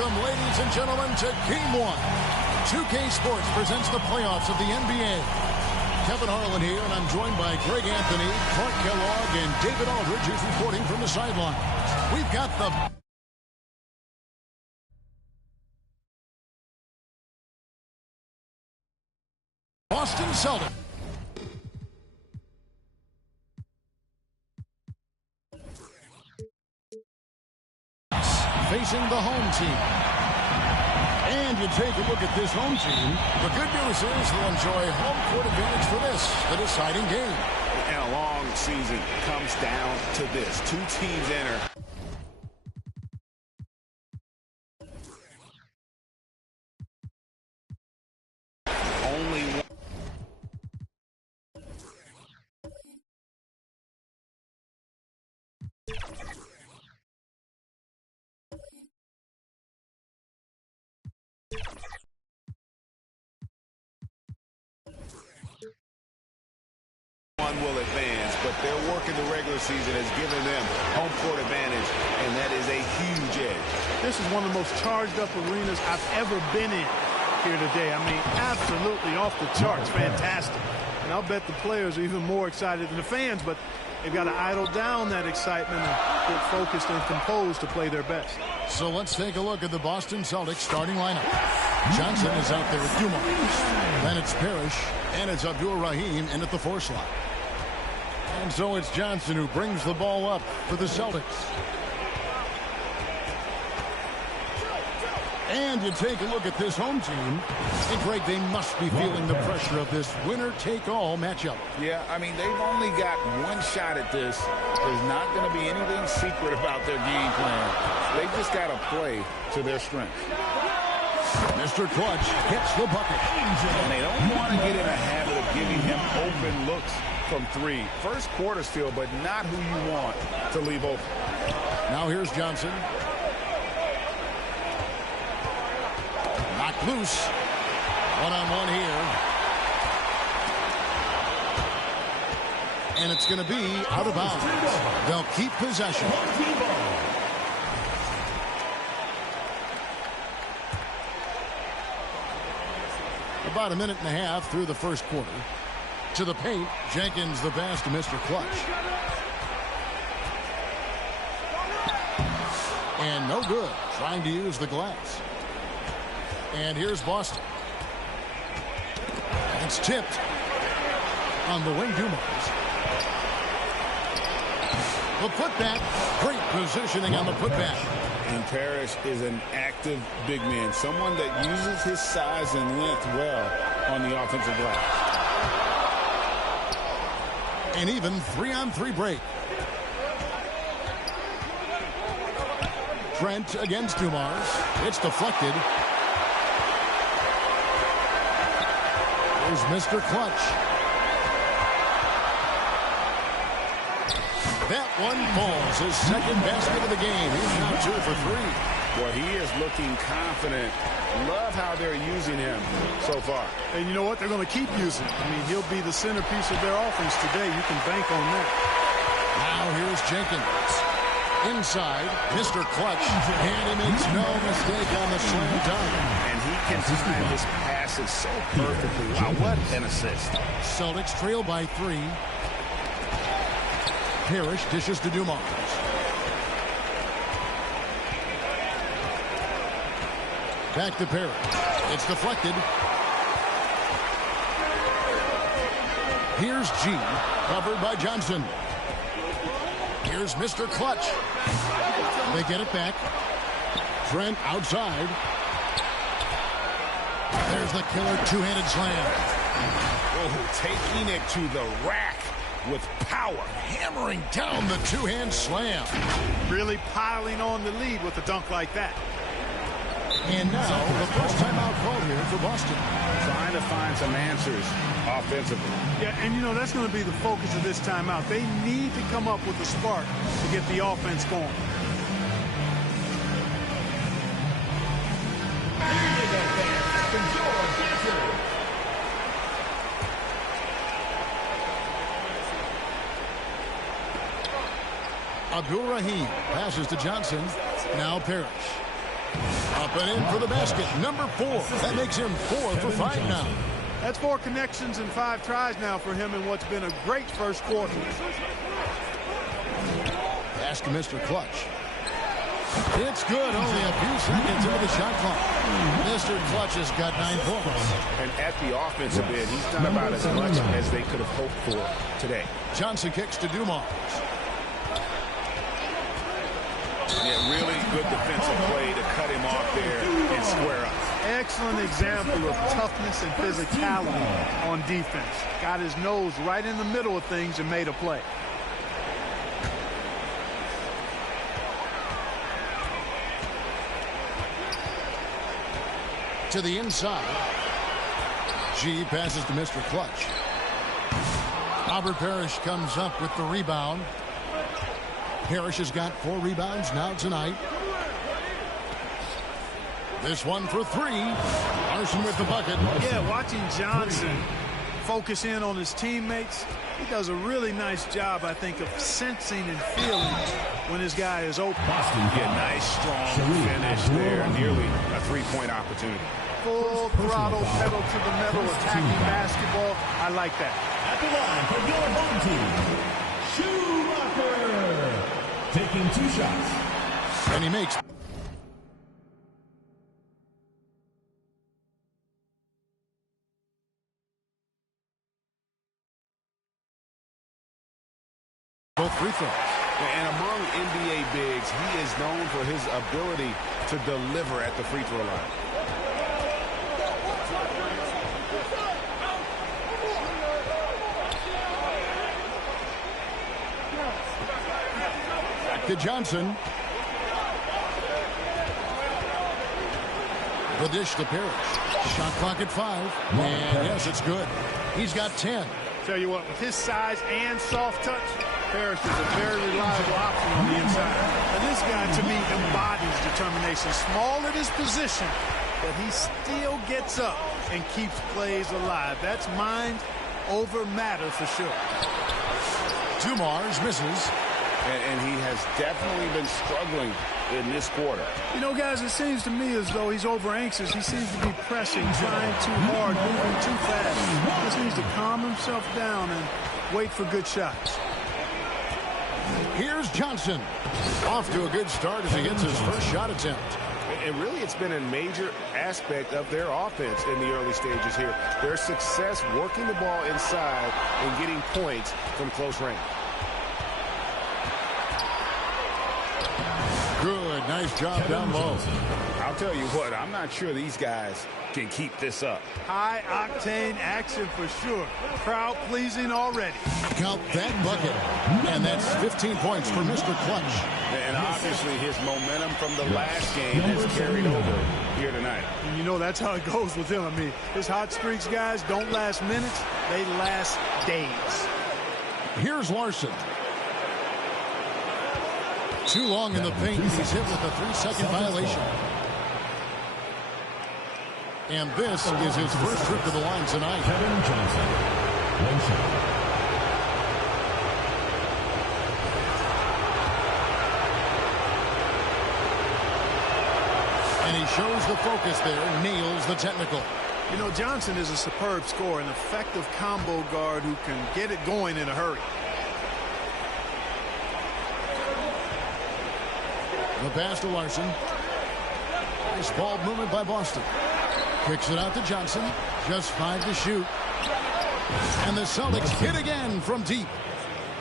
Welcome, ladies and gentlemen, to Game 1. 2K Sports presents the playoffs of the NBA. Kevin Harlan here, and I'm joined by Greg Anthony, Clark Kellogg, and David Aldridge, who's reporting from the sideline. We've got the Boston Celtics facing the home team. And you take a look at this home team. The good news is they'll enjoy home court advantage for this, the deciding game. And a long season comes down to this. Two teams enter. Only one. One will advance, but their work in the regular season has given them home court advantage, and that is a huge edge. This is one of the most charged up arenas I've ever been in here today. I mean, absolutely off the charts, fantastic. And I'll bet the players are even more excited than the fans, but they've got to idle down that excitement and get focused and composed to play their best. So let's take a look at the Boston Celtics starting lineup. Johnson is out there with Dumars. Then it's Parrish, and it's Abdul-Rahim in at the 4 slot. And so it's Johnson who brings the ball up for the Celtics. And you take a look at this home team. And Greg, they must be feeling the pressure of this winner-take-all matchup. Yeah, I mean, they've only got one shot at this. There's not going to be anything secret about their game plan. They just got to play to their strengths. Mr. Clutch hits the bucket. And they don't want to get in a habit of giving him open looks from 3. First quarter still, but not who you want to leave open. Now here's Johnson. Knocked loose. One-on-one here. And it's going to be out of bounds. They'll keep possession. About a minute and a half through the first quarter. To the paint, Jenkins the pass to Mr. Clutch. And no good, trying to use the glass. And here's Boston. It's tipped on the wing, Dumars. The putback, great positioning on the putback. And Parrish is an active big man, someone that uses his size and length well on the offensive glass. An even 3-on-3 break. Trent against Dumars. It's deflected. Here's Mr. Clutch. That one falls. His second basket of the game. He's now 2 for 3. Well, he is looking confident. Love how they're using him so far. And you know what? They're going to keep using him. I mean, he'll be the centerpiece of their offense today. You can bank on that. Now here's Jenkins. Inside, Mr. Clutch. And he makes no mistake on the slam dunk. And he can time his passes so perfectly. Wow, what an assist. Celtics trail by 3. Parrish dishes to Dumars. Back to Parrish. It's deflected. Here's G, covered by Johnson. Here's Mr. Clutch. They get it back. Trent outside. There's the killer two-handed slam. Oh, taking it to the rack with power. Hammering down the two-hand slam. Really piling on the lead with a dunk like that. And now the first timeout called here for Boston. Trying to find some answers offensively. Yeah, and you know, that's going to be the focus of this timeout. They need to come up with a spark to get the offense going. Abdul-Rahim passes to Johnson. Now Parrish. Up and in for the basket. Number 4. That makes him 4 for 5 now. That's 4 connections and 5 tries now for him in what's been a great first quarter. Pass to Mr. Clutch. It's good. Only a few seconds into the shot clock. Mr. Clutch has got 9 points. And at the offensive end, he's done about as much as they could have hoped for today. Johnson kicks to Dumars. Yeah, really good defensive play to cut him off there and square up. Excellent example of toughness and physicality on defense. Got his nose right in the middle of things and made a play. To the inside. G passes to Mr. Clutch. Albert Parrish comes up with the rebound. Parrish has got 4 rebounds now tonight. This one for 3. Larson with the bucket. Yeah, watching Johnson focus in on his teammates, he does a really nice job, I think, of sensing and feeling when his guy is open. Yeah, nice, strong finish there. Nearly a 3-point opportunity. Full throttle, pedal to the metal, attacking basketball. I like that. At the line for your home team, Schumacher. Taking 2 shots. And he makes. Both free throws. And among NBA bigs, he is known for his ability to deliver at the free throw line. Back to Johnson. The dish to Parrish. Shot clock at 5. And yes, it's good. He's got 10. Tell you what, with his size and soft touch, Parrish is a very reliable option on the inside. And this guy, to me, embodies determination. Small at his position, but he still gets up and keeps plays alive. That's mind over matter for sure. Dumars misses. And he has definitely been struggling in this quarter. You know, guys, it seems to me as though he's over anxious. He seems to be pressing, trying too hard, moving too fast. He just needs to calm himself down and wait for good shots. Here's Johnson. Off to a good start as he gets his first shot attempt. And really, it's been a major aspect of their offense in the early stages here. Their success working the ball inside and getting points from close range. Good, nice job down low. I'll tell you what, I'm not sure these guys can keep this up. High-octane action for sure. Crowd-pleasing already. Count that bucket. And that's 15 points for Mr. Clutch. And obviously his momentum from the last game has carried over here tonight. And you know that's how it goes with him. I mean, his hot streaks, guys, don't last minutes. They last days. Here's Larson. Too long in the paint. He's hit with a 3-second violation. And this is his first trip to the line tonight. Kevin Johnson. 1 shot. And he shows the focus there, nails the technical. You know, Johnson is a superb scorer, an effective combo guard who can get it going in a hurry. The pass to Larson. Nice ball movement by Boston. Kicks it out to Johnson. Just 5 to shoot. And the Celtics hit again from deep.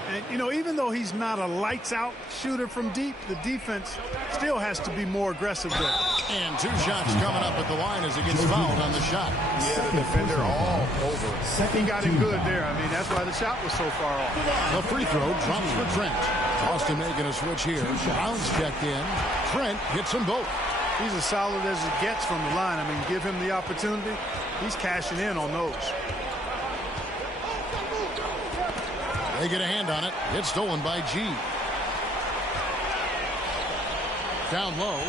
And, you know, even though he's not a lights-out shooter from deep, the defense still has to be more aggressive there. And 2 shots coming up at the line as he gets fouled on the shot. Yeah, the defender all over. He got it good there. I mean, that's why the shot was so far off. The free throw drops for Trent. Boston making a switch here. Brown's checked in. Trent hits them both. He's as solid as it gets from the line. I mean, give him the opportunity. He's cashing in on those. They get a hand on it. It's stolen by G. Down low.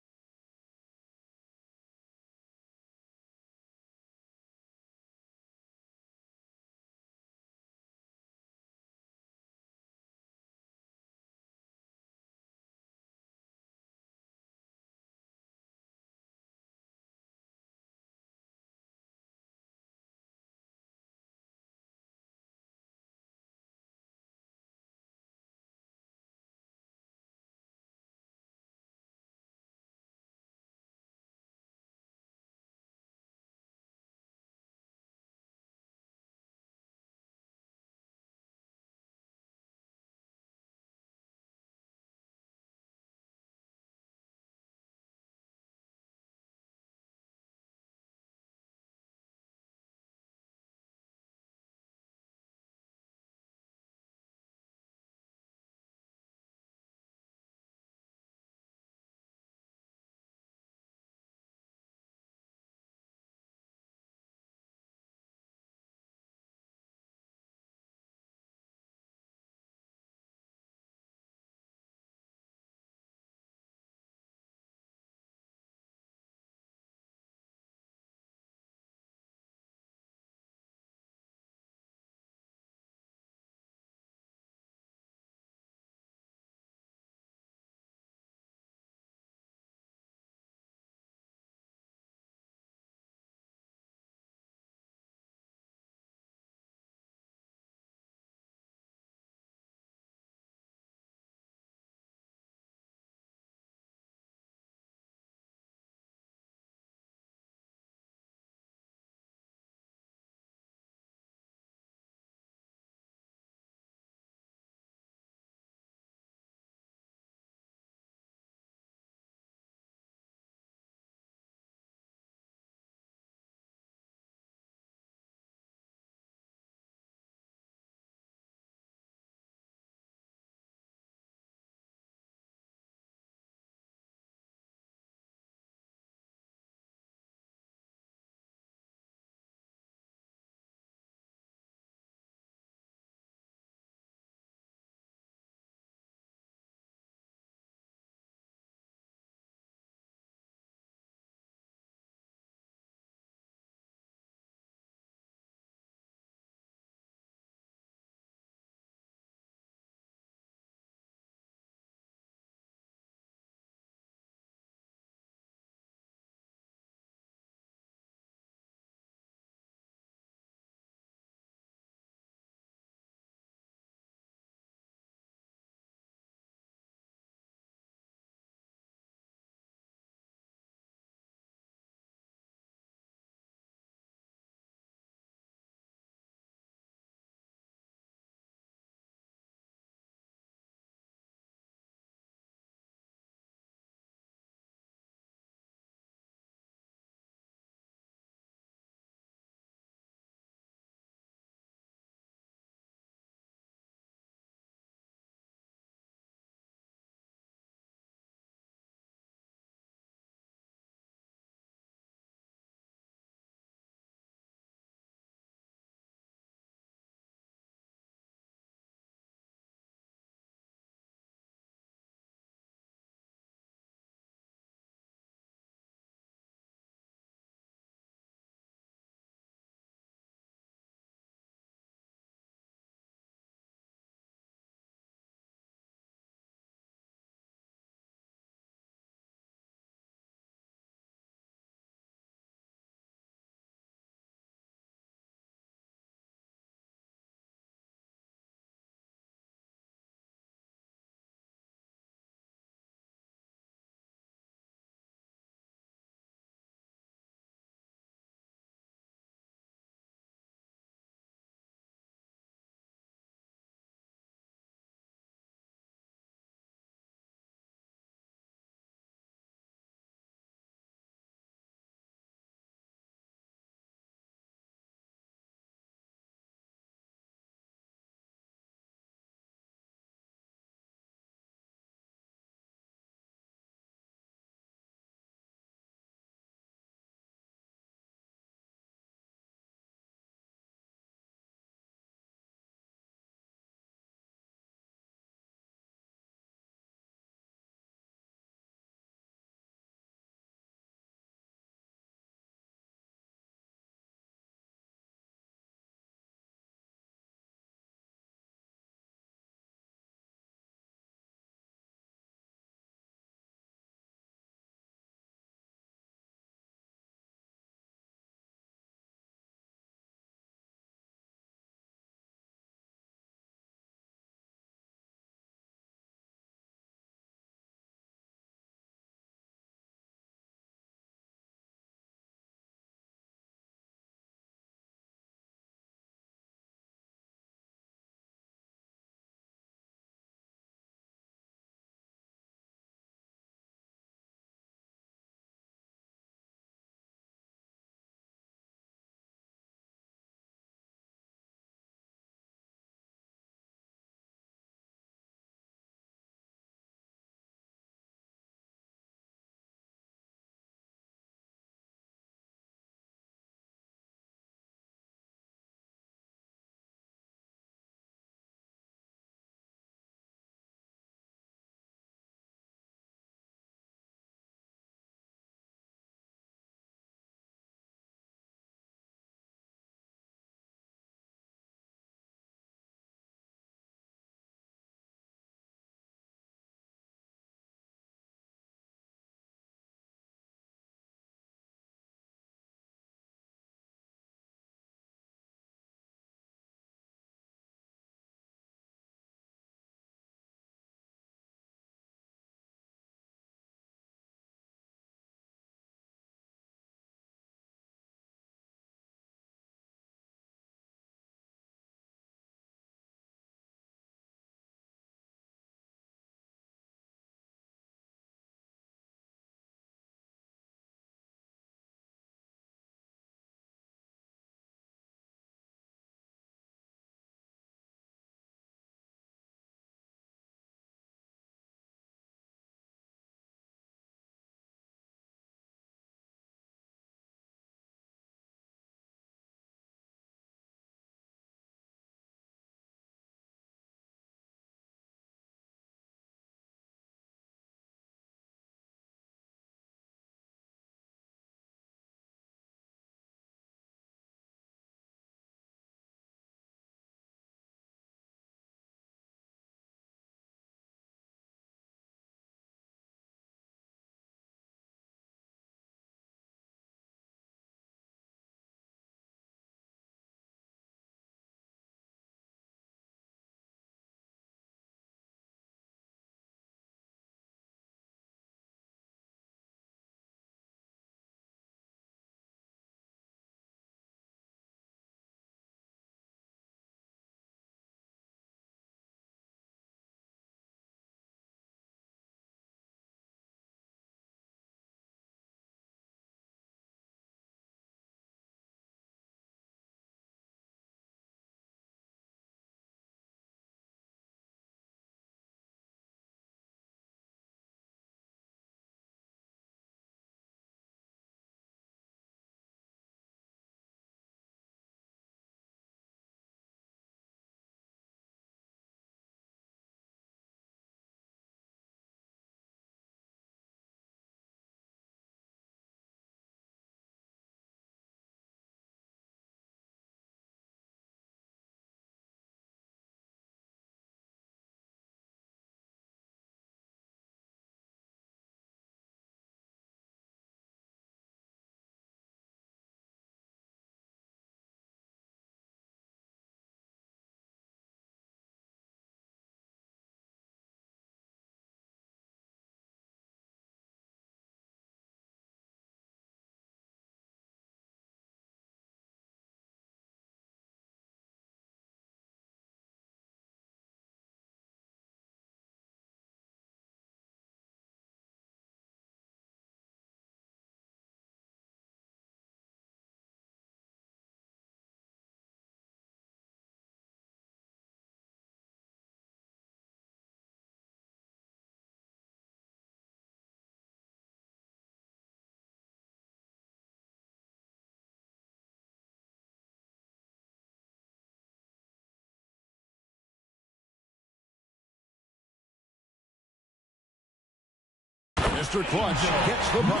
Mr. Clutch gets the bunt.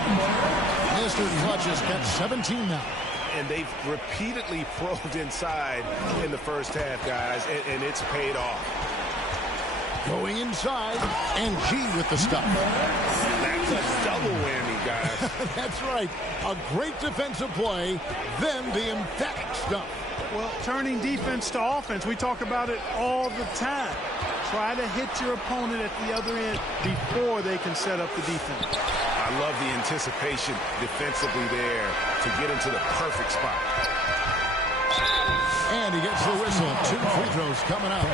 Mr. Clutch has got 17 now. And they've repeatedly probed inside in the first half, guys, and it's paid off. Going inside, and G with the stop. That's a double whammy, guys. That's right. A great defensive play, then the emphatic stuff. Well, turning defense to offense, we talk about it all the time. Try to hit your opponent at the other end before they can set up the defense. I love the anticipation defensively there to get into the perfect spot. And he gets the whistle. 2 free throws coming out.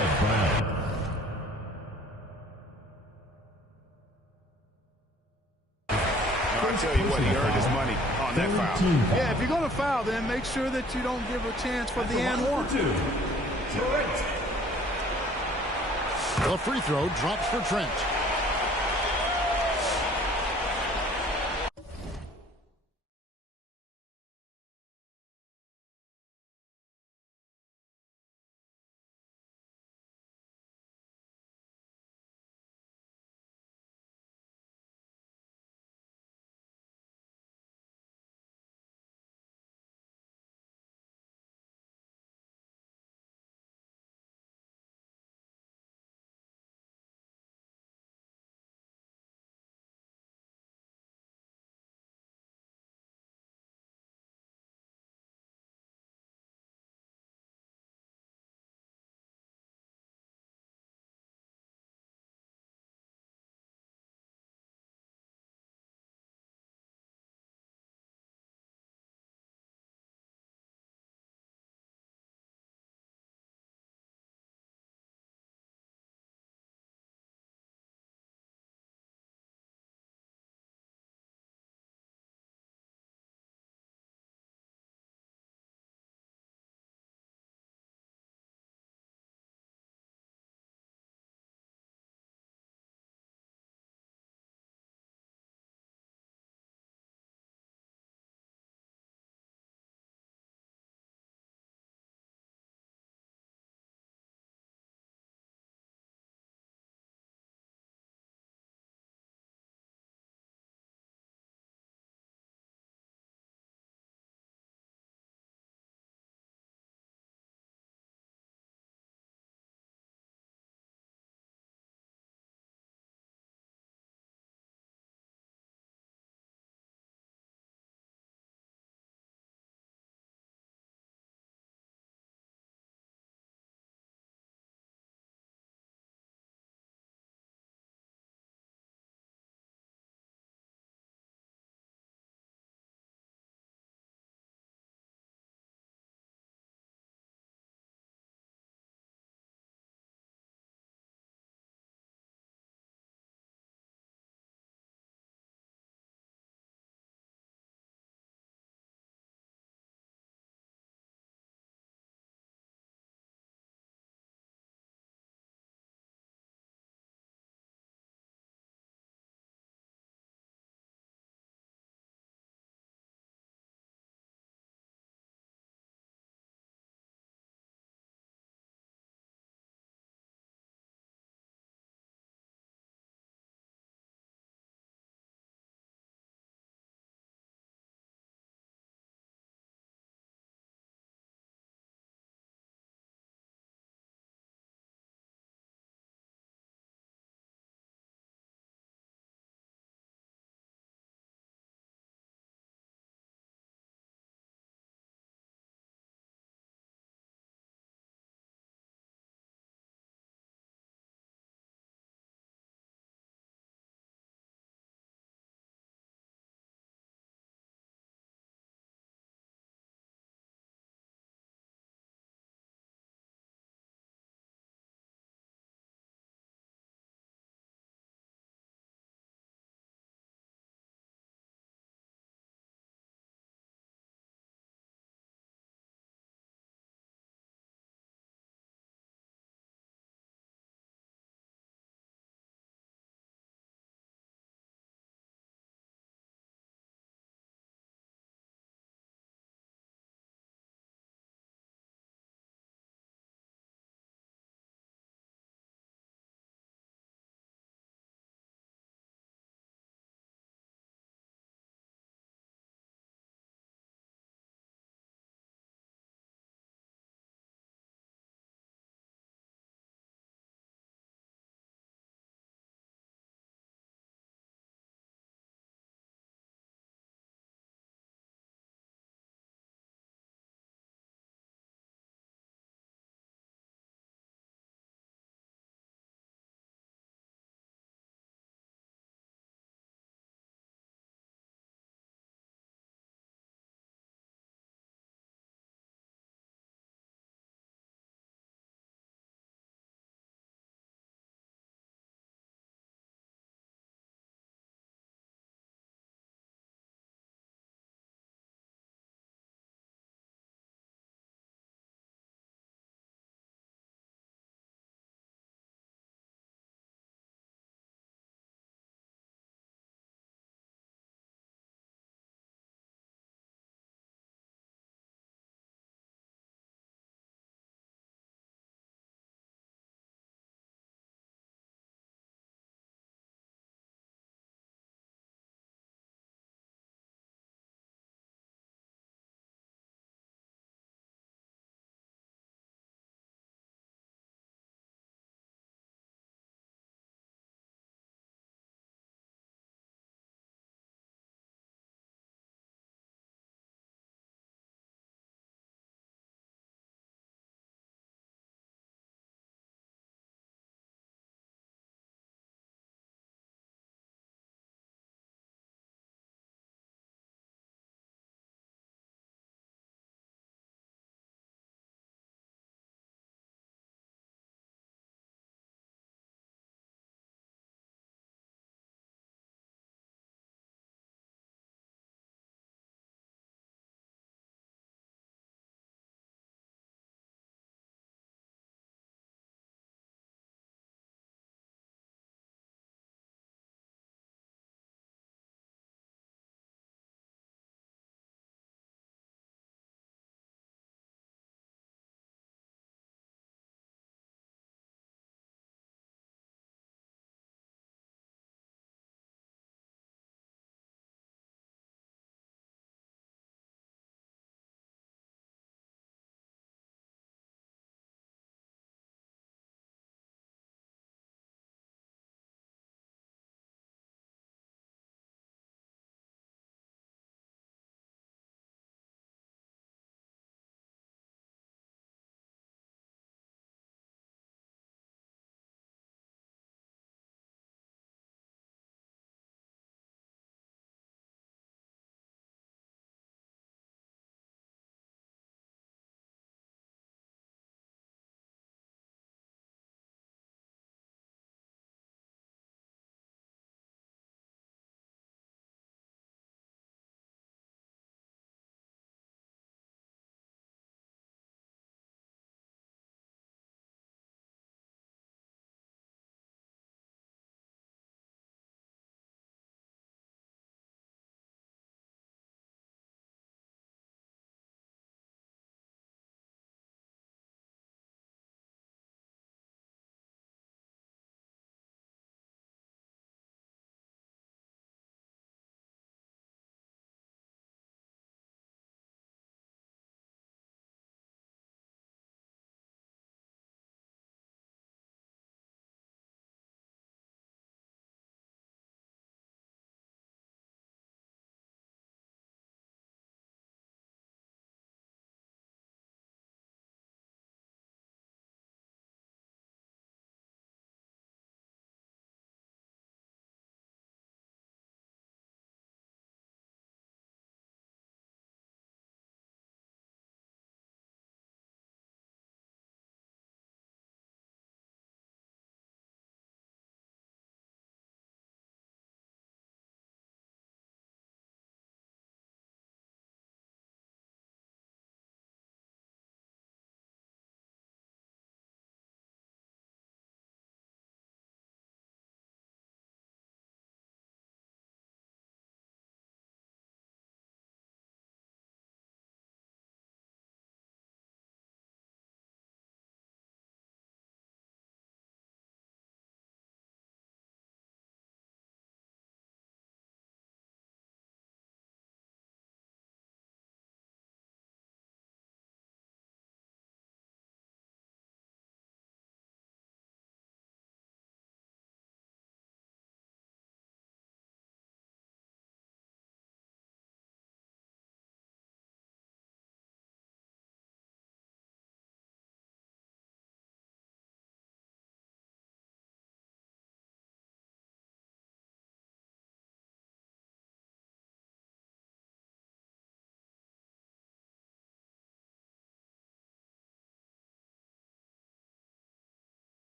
I'll tell you what, he earned his money on that foul. Yeah, if you're going to foul, then make sure that you don't give a chance for the and one. The free throw drops for Trent.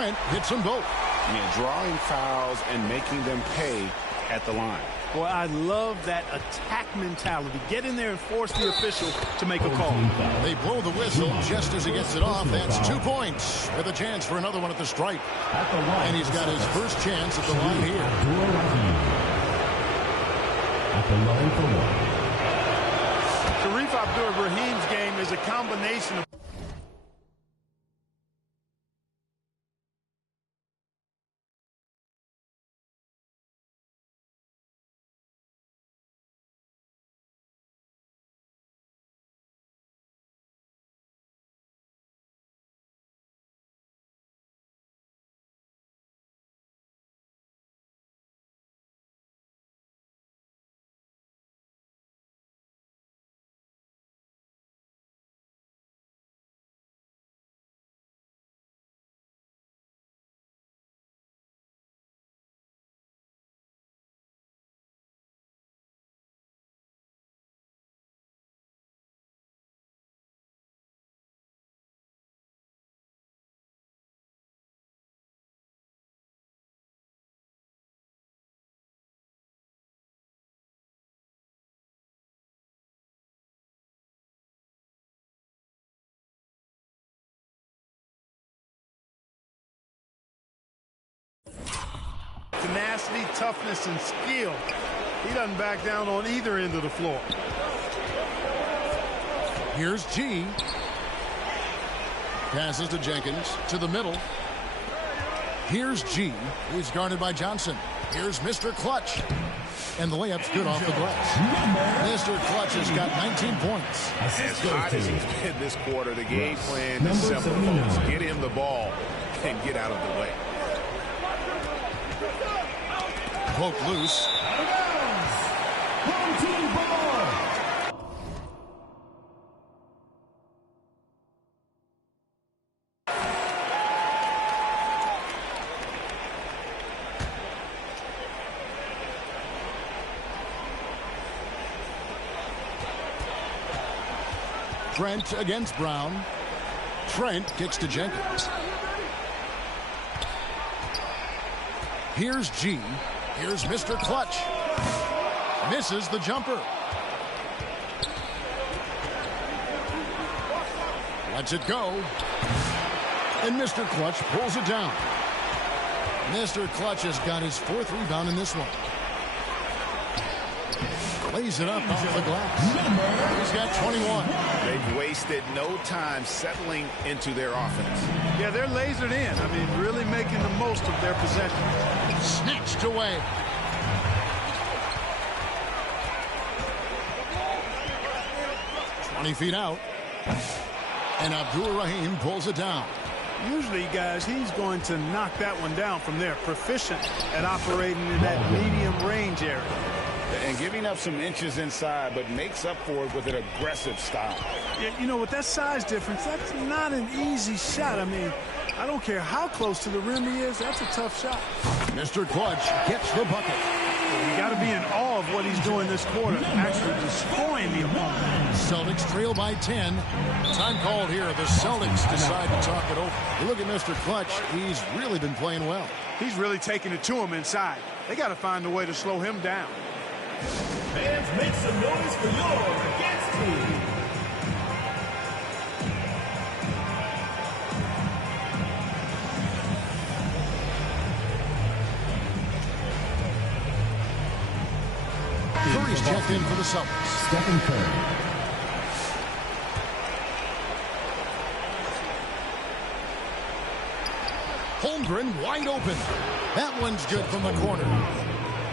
Trent hits them both. Yeah, drawing fouls and making them pay at the line. Boy, I love that attack mentality. Get in there and force the official to make a call. They blow the whistle just as he gets it off. That's 2 points with a chance for another one at the stripe. And he's got his first chance at the line here. At the line for one. Sharif Abdur-Rahim's game is a combination of tenacity, toughness, and skill. He doesn't back down on either end of the floor. Here's G. Passes to Jenkins to the middle. Here's G. He's guarded by Johnson. Here's Mr. Clutch. And the layup's good off the glass. Mr. Clutch has got 19 points. As hot as he's been this quarter, the game plan is simple, folks. Get him the ball and get out of the way. Poke loose. Home team ball. Trent against Brown. Trent kicks to Jenkins. Here's G. Here's Mr. Clutch. Misses the jumper. Lets it go. And Mr. Clutch pulls it down. Mr. Clutch has got his 4th rebound in this one. Lays it up off the glass. He's got 21. They've wasted no time settling into their offense. Yeah, they're lasered in. I mean, really making the most of their possession. Snatched away. Feet out. And Abdur-Rahim pulls it down. Usually, guys, he's going to knock that one down from there. Proficient at operating in that medium range area. And giving up some inches inside, but makes up for it with an aggressive style. Yeah, you know, with that size difference, that's not an easy shot. I mean, I don't care how close to the rim he is, that's a tough shot. Mr. Clutch gets the bucket. You got to be in awe of what he's doing this quarter, actually destroying the opponent. Celtics trail by 10. Time called here. The Celtics decide to talk it over. You look at Mr. Clutch. He's really been playing well. He's really taking it to him inside. They got to find a way to slow him down. Fans, make some noise for your against team. Curry's checked in for the Celtics. Stephen Curry. Holmgren wide open. That one's good from the corner.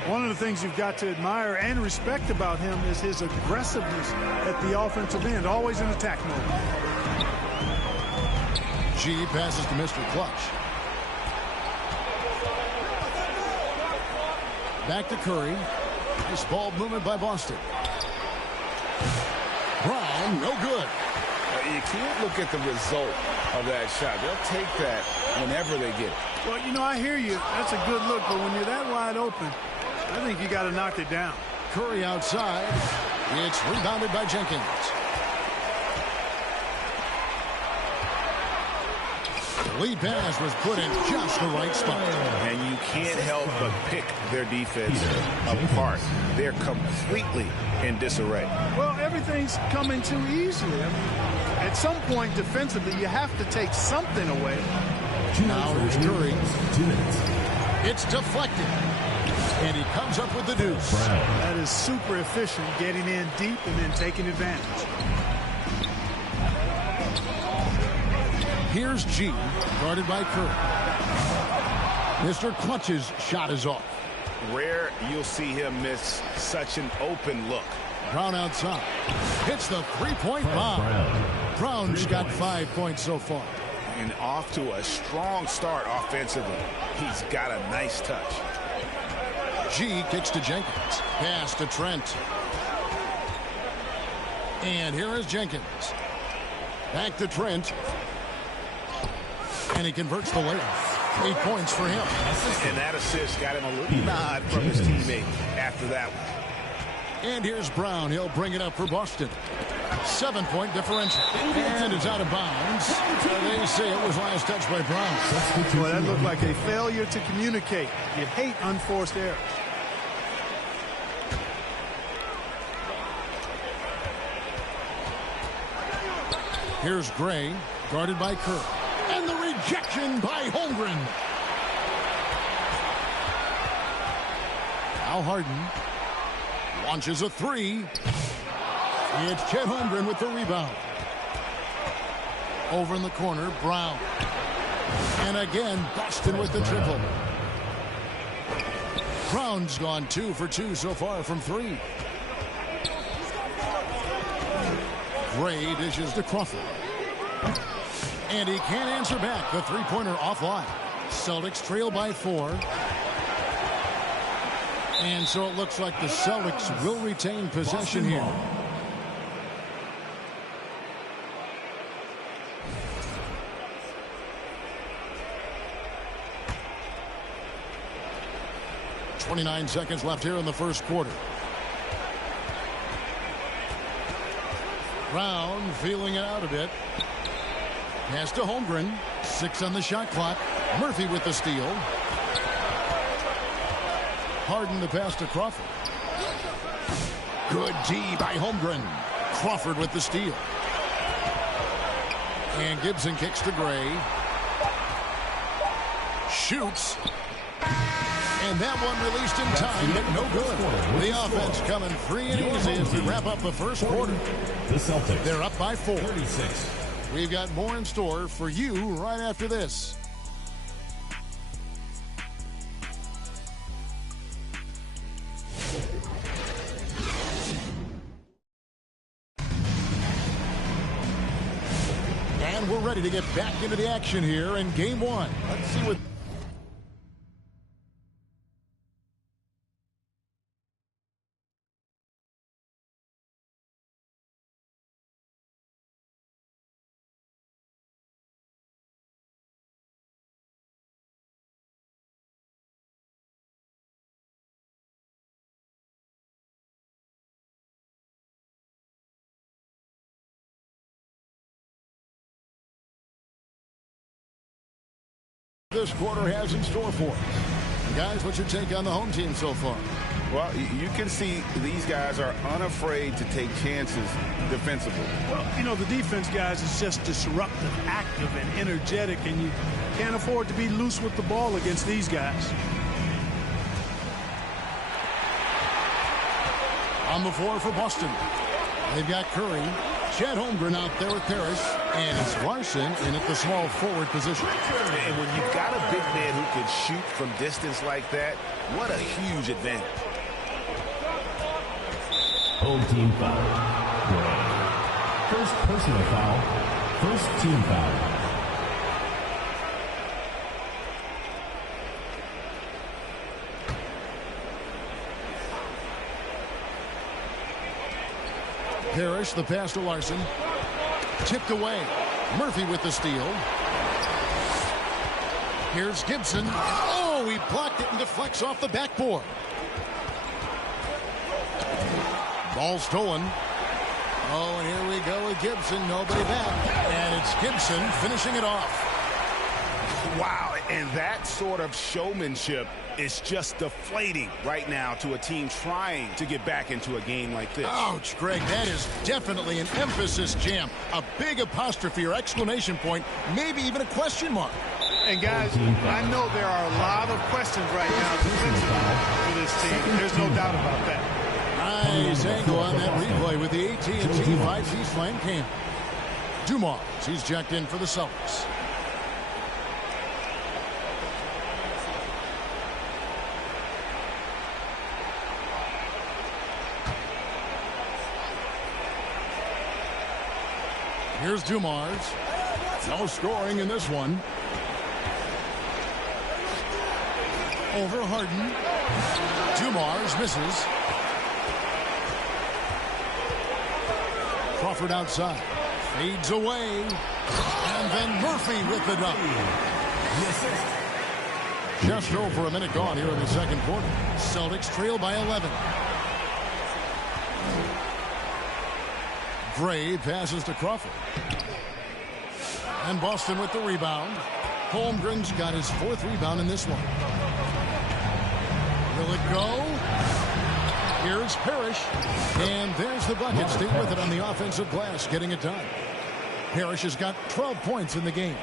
One of the things you've got to admire and respect about him is his aggressiveness at the offensive end, always in attack mode. G passes to Mr. Clutch. Back to Curry. Nice ball movement by Boston. Brown, no good. You can't look at the result of that shot. They'll take that whenever they get it. Well, you know, I hear you. That's a good look, but when you're that wide open, I think you got to knock it down. Curry outside. It's rebounded by Jenkins. Lead pass was put in just the right spot. And you can't help but pick their defense apart. They're completely in disarray. Well, everything's coming too easily. I mean, at some point defensively, you have to take something away. Now here's Curry. It's deflected. And he comes up with the deuce. That is super efficient, getting in deep and then taking advantage. Here's G, guarded by Curry. Mr. Clutch's shot is off. Rare you'll see him miss such an open look. Brown outside. Hits the three-point bomb. Brown's got 5 points so far. And off to a strong start offensively. He's got a nice touch. G kicks to Jenkins. Pass to Trent. And here is Jenkins. Back to Trent. And he converts the layup. 8 points for him. And that assist got him a little nod from his teammate after that one. And here's Brown. He'll bring it up for Boston. 7-point differential. And it's out of bounds. They say it was last touched by Brown. Well, that looked like a failure to communicate. You hate unforced errors. Here's Gray, guarded by Kerr. And the rejection by Holmgren. Al Harden launches a three. It's Chet Holmgren with the rebound. Over in the corner, Brown. And again, Boston with the triple. Brown's gone 2 for 2 so far from 3. Gray dishes to Crawford. And he can't answer back. The three-pointer offline. Celtics trail by 4. And so it looks like the Celtics will retain possession here. .29 seconds left here in the first quarter. Brown feeling it out a bit. Pass to Holmgren. 6 on the shot clock. Murphy with the steal. Harden the pass to Crawford. Good D by Holmgren. Crawford with the steal. And Gibson kicks to Gray. Shoots. And that one released in time, but no good. The offense coming free and easy as we wrap up the first quarter. The Celtics. They're up by 4. 36. We've got more in store for you right after this. And we're ready to get back into the action here in game 1. Let's see what... this quarter has in store for us. Guys, what's your take on the home team so far? Well, you can see these guys are unafraid to take chances defensively. Well, you know, the defense, guys, is just disruptive, active, and energetic, and you can't afford to be loose with the ball against these guys. On the floor for Boston. They've got Curry. Chet Holmgren out there with Parrish. And it's Larson in at the small forward position. And when you've got a big man who can shoot from distance like that, what a huge advantage. Home team foul. First personal foul. First team foul. Parrish, the pass to Larson. Tipped away. Murphy with the steal. Here's Gibson. Oh, he blocked it and deflects off the backboard. Ball stolen. Oh, and here we go with Gibson. Nobody back. And it's Gibson finishing it off. Wow, and that sort of showmanship is just deflating right now to a team trying to get back into a game like this. Ouch, Greg, that is definitely an emphasis jam. A big apostrophe or exclamation point, maybe even a question mark. And guys, I know there are a lot of questions right now defensively for this team. There's no doubt about that. Nice angle on that replay with the AT&T 5G slam cam. Dumars, he's checked in for the Celtics. Here's Dumars. No scoring in this one. Over Harden. Dumars misses. Crawford outside. Fades away. And then Murphy with the dunk. Just over a minute gone here in the second quarter. Celtics trail by 11. Gray passes to Crawford. And Boston with the rebound. Holmgren's got his 4th rebound in this one. Will it go? Here's Parrish. And there's the bucket. Stay with it on the offensive glass, getting it done. Parrish has got 12 points in the game.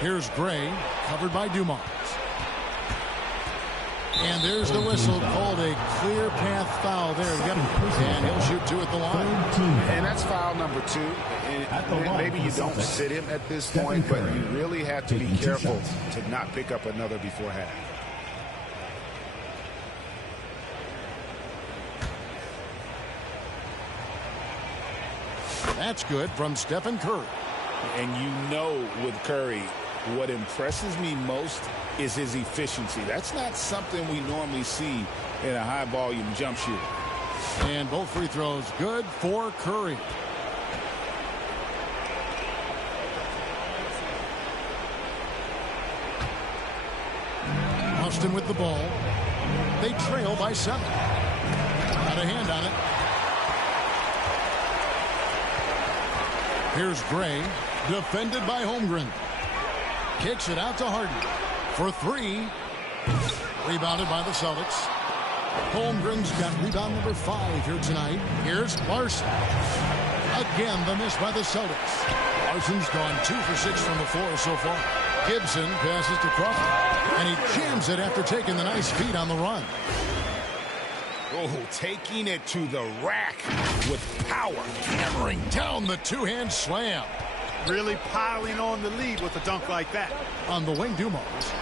Here's Gray, covered by Dumars. And there's the whistle, called a clear path foul there. And he'll shoot 2 at the line. And that's foul number 2. And maybe you don't sit him at this point, but you really have to be careful to not pick up another before half. That's good from Stephen Curry. And you know with Curry, what impresses me most is his efficiency. That's not something we normally see in a high-volume jump shooter. And both free throws good for Curry. Boston with the ball. They trail by 7. Got a hand on it. Here's Gray, defended by Holmgren. Kicks it out to Harden for 3. Rebounded by the Celtics. Holmgren's got rebound number 5 here tonight. Here's Larson. Again, the miss by the Celtics. Larson's gone 2 for 6 from the floor so far. Gibson passes to Crawford, and he jams it after taking the nice feed on the run. Oh, taking it to the rack with power. Hammering down the 2-hand slam. Really piling on the lead with a dunk like that. On the wing, Dumars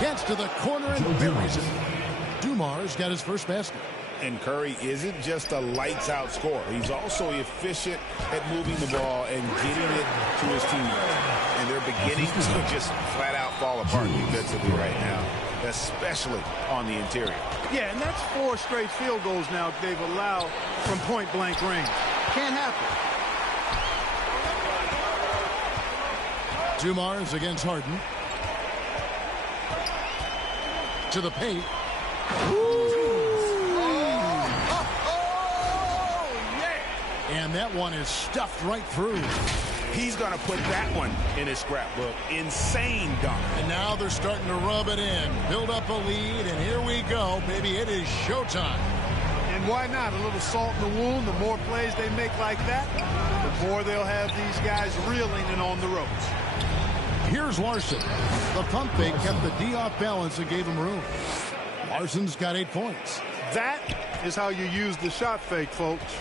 gets to the corner and buries it. Dumars got his first basket. And Curry isn't just a lights-out scorer. He's also efficient at moving the ball and getting it to his teammates. And they're beginning to just flat-out fall apart defensively right now, especially on the interior. Yeah, and that's 4 straight field goals now they've allowed from point-blank range. Can't happen. Dumars against Harden. To the paint. And that one is stuffed right through. He's going to put that one in his scrapbook. Insane dunk. And now they're starting to rub it in. Build up a lead, and here we go, baby. It is showtime. And why not? A little salt in the wound. The more plays they make like that, the more they'll have these guys reeling and on the ropes. Here's Larson. The pump fake kept the D off balance and gave him room. Larson's got 8 points. That is how you use the shot fake, folks.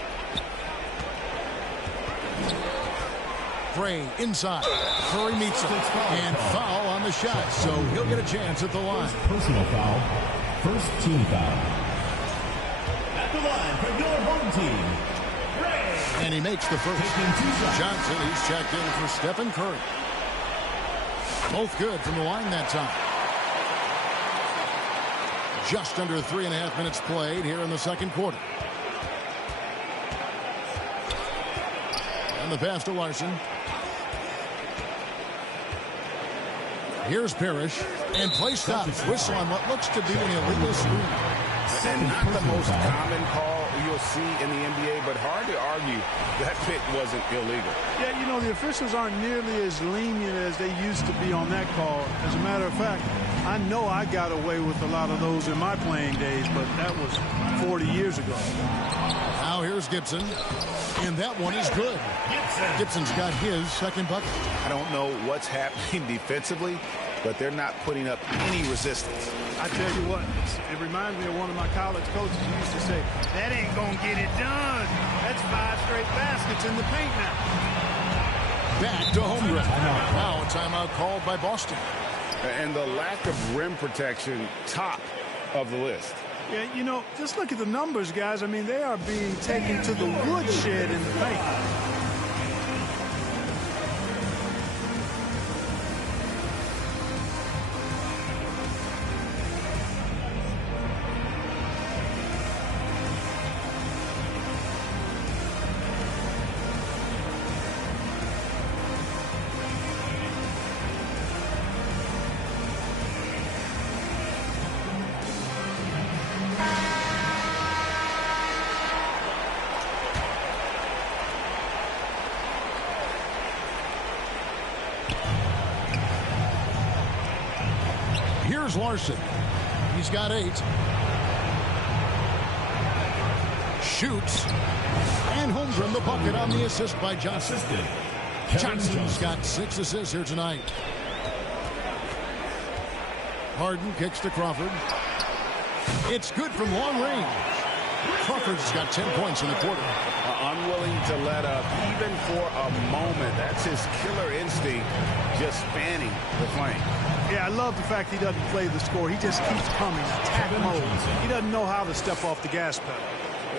Gray inside. Curry meets him. And foul on the shot, so he'll get a chance at the line. Personal foul. First team foul. At the line for your home team, Gray. And he makes the first. Johnson, he's checked in for Stephen Curry. Both good from the line that time. Just under 3.5 minutes played here in the second quarter. And the pass to Larson. Here's Parrish. And play stops. Whistle on what looks to be an illegal screen. And not the most common call you'll we'll see in the NBA, but hard to argue that pick wasn't illegal. Yeah, you know, the officials aren't nearly as lenient as they used to be on that call. As a matter of fact, I know I got away with a lot of those in my playing days, but that was 40 years ago. Now here's Gibson, and that one is good. Gibson's got his second bucket. I don't know what's happening defensively, but they're not putting up any resistance. I tell you what, it reminds me of one of my college coaches who used to say, that ain't going to get it done. That's 5 straight baskets in the paint now. Back to Holmgren. Now a timeout called by Boston. And the lack of rim protection, top of the list. Yeah, you know, just look at the numbers, guys. I mean, they are being taken to the woodshed in the paint. Here's Larson. He's got 8. Shoots. And Holmgren the bucket on the assist by Johnson. Johnson's got 6 assists here tonight. Harden kicks to Crawford. It's good from long range. Crawford's got 10 points in the quarter. Unwilling to let up even for a moment. That's his killer instinct, just fanning the flame. Yeah, I love the fact he doesn't play the score. He just keeps coming, attack mode. He doesn't know how to step off the gas pedal.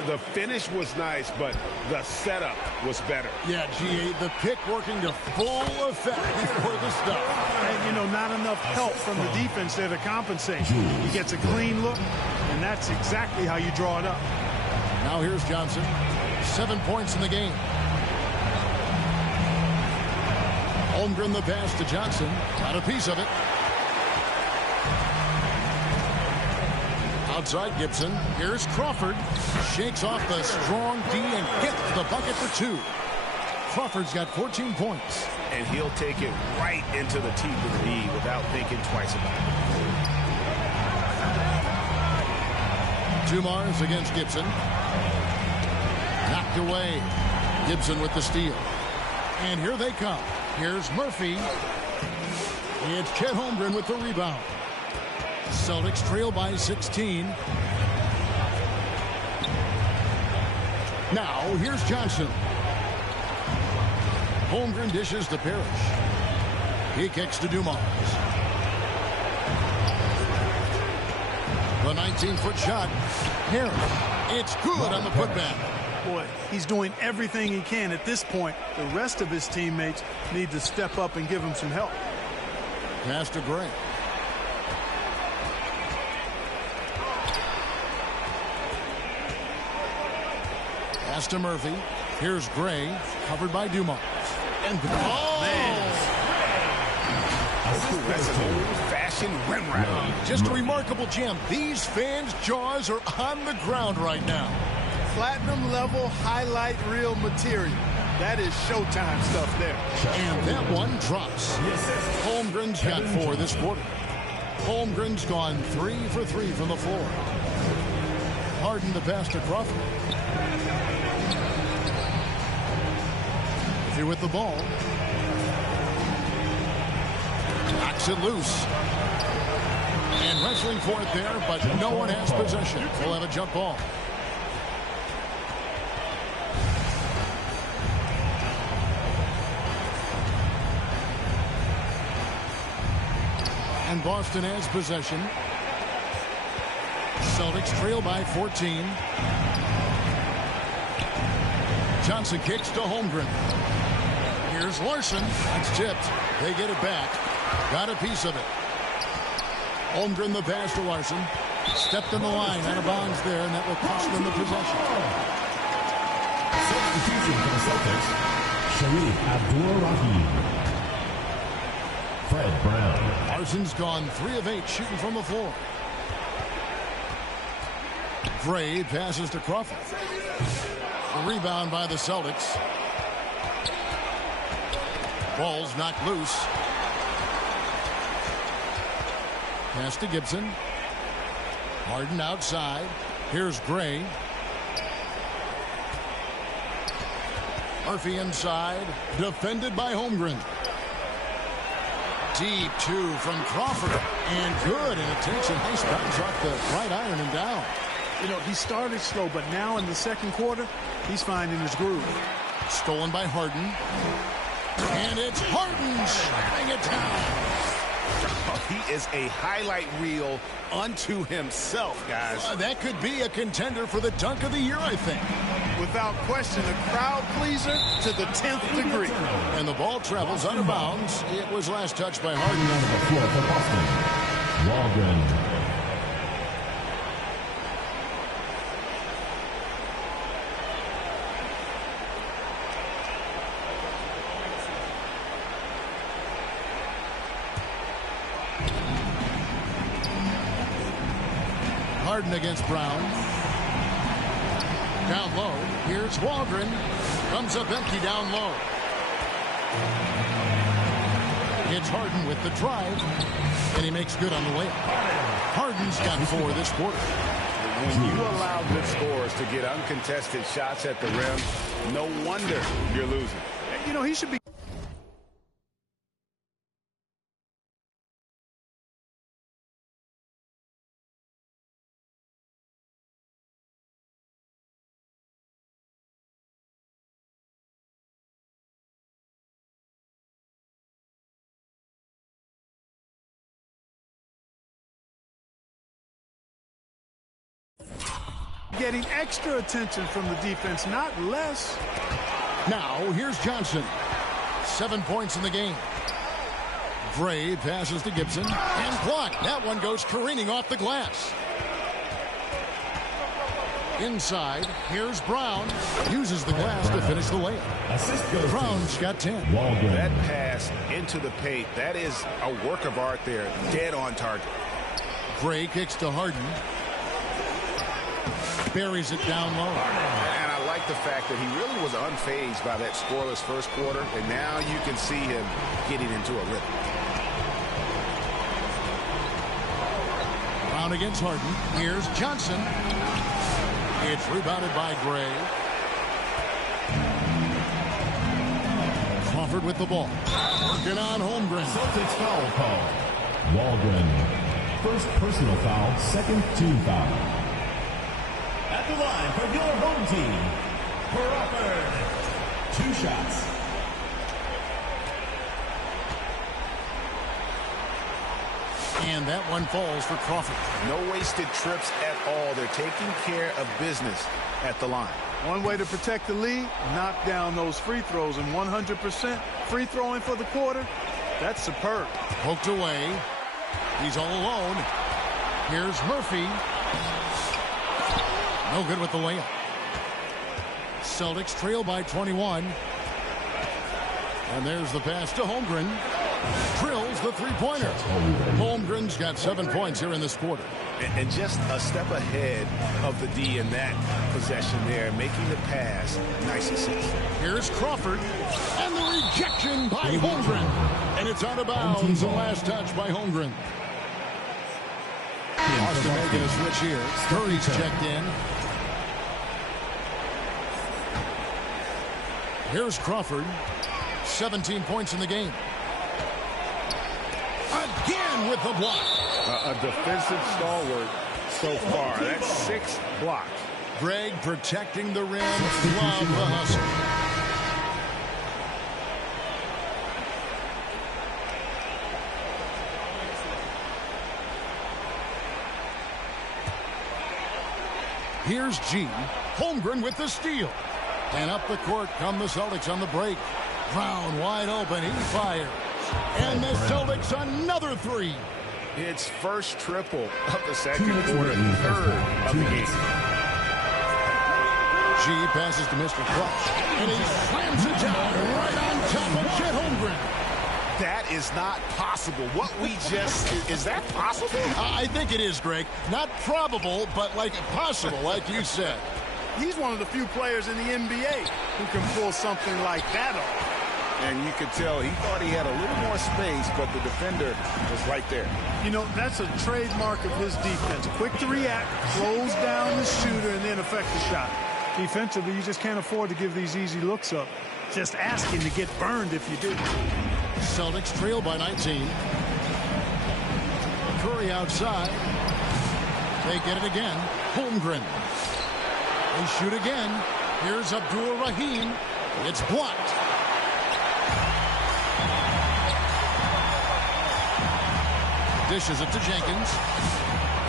The finish was nice, but the setup was better. Yeah, G8, the pick working to full effect before the stop. And, you know, not enough help from the defense there to compensate. He gets a clean look, and that's exactly how you draw it up. Now here's Johnson. 7 points in the game. Holmgren the pass to Johnson. Got a piece of it. Outside Gibson. Here's Crawford. Shakes off the strong D and gets the bucket for 2. Crawford's got 14 points. And he'll take it right into the teeth of the knee without thinking twice about it. Dumars against Gibson. Knocked away. Gibson with the steal. And here they come. Here's Murphy. It's Chet Holmgren with the rebound. Celtics trail by 16. Now, here's Johnson. Holmgren dishes to Parrish. He kicks to Dumars. The 19-foot shot. Harris. It's good on the putback. Boy, he's doing everything he can at this point. The rest of his teammates need to step up and give him some help. Pass to Gray. Pass to Murphy. Here's Gray, covered by Dumars. And That's an old-fashioned rim rattle. Just a remarkable gem. These fans' jaws are on the ground right now. Platinum level highlight reel material. That is Showtime stuff there. And that one drops. Holmgren's got 4 this quarter. Holmgren's gone 3 for 3 from the floor. Harden the pass to Crawford. Here with the ball. Knocks it loose. And wrestling for it there, but no one has possession. We'll have a jump ball. And Boston has possession. Celtics trail by 14. Johnson kicks to Holmgren. Here's Larson. It's tipped. They get it back. Got a piece of it. Holmgren the pass to Larson. Stepped in the line, out of bounds there, and that will cost them the possession. Substitution for the Celtics, Sharif Abdul-Rahim. Fred Brown. Larson's gone 3 of 8 shooting from the floor. Gray passes to Crawford. A rebound by the Celtics. Ball's knocked loose. Pass to Gibson. Harden outside. Here's Gray. Murphy inside. Defended by Holmgren. Deep two from Crawford. And good. And it takes a nice bounce off the right iron and down. You know, he started slow, but now in the second quarter, he's finding his groove. Stolen by Harden. And it's Harden slamming it down. He is a highlight reel unto himself, guys. That could be a contender for the dunk of the year, I think. Without question, a crowd pleaser to the 10th degree. And the ball travels out of bounds. It was last touched by Harden. On the floor for Boston, Waldron. Harden against Brown. Down low. Here's Waldron. Comes up empty down low. It's Harden with the drive. And he makes good on the layup. Harden's got 4 this quarter. When you allow good scorers to get uncontested shots at the rim, no wonder you're losing. You know, he should be. Getting extra attention from the defense, not less. Now, here's Johnson. 7 points in the game. Gray passes to Gibson. And blocked. That one goes careening off the glass. Inside, here's Brown. Uses the glass to finish the layup. Assist goes Brown's got 10. Waldron. That pass into the paint, that is a work of art there. Dead on target. Gray kicks to Harden. Buries it down low. And I like the fact that he really was unfazed by that scoreless first quarter, and now you can see him getting into a rhythm. Brown against Harden. Here's Johnson. It's rebounded by Gray. Crawford with the ball. Working on Holmgren. Celtics foul call. Waldron. First personal foul, second team foul. At the line for your home team, Crawford. 2 shots. And that one falls for Crawford. No wasted trips at all. They're taking care of business at the line. One way to protect the lead, knock down those free throws, and 100% free throwing for the quarter, that's superb. Poked away. He's all alone. Here's Murphy. No good with the layup. Celtics trail by 21. And there's the pass to Holmgren. Drills the three-pointer. Holmgren's got 7 points here in this quarter. And just a step ahead of the D in that possession there, making the pass. Nice assist. Here's Crawford. And the rejection by Holmgren. And it's out of bounds. The last touch by Holmgren. Boston making a switch here. Curry's checked in. Here's Crawford. 17 points in the game. Again with the block. A defensive stalwart so far. That's 6 blocks. Greg protecting the rim. Love the hustle. Here's G. Holmgren with the steal. And up the court come the Celtics on the break. Brown wide open. He fires. And the Celtics another 3. It's first triple of the second quarter, third of the game. G passes to Mr. Clutch. And he slams it down right on top of Chet Holmgren. That is not possible. What we just, is that possible? I think it is, Greg. Not probable, but like possible, like you said. He's one of the few players in the NBA who can pull something like that off. And you could tell he thought he had a little more space, but the defender was right there. You know, that's a trademark of his defense. Quick to react, close down the shooter, and then affect the shot. Defensively, you just can't afford to give these easy looks up. Just asking to get burned if you do. Celtics trail by 19. Curry outside. They get it again. Holmgren. They shoot again. Here's Abdul-Rahim. It's blocked. Dishes it to Jenkins.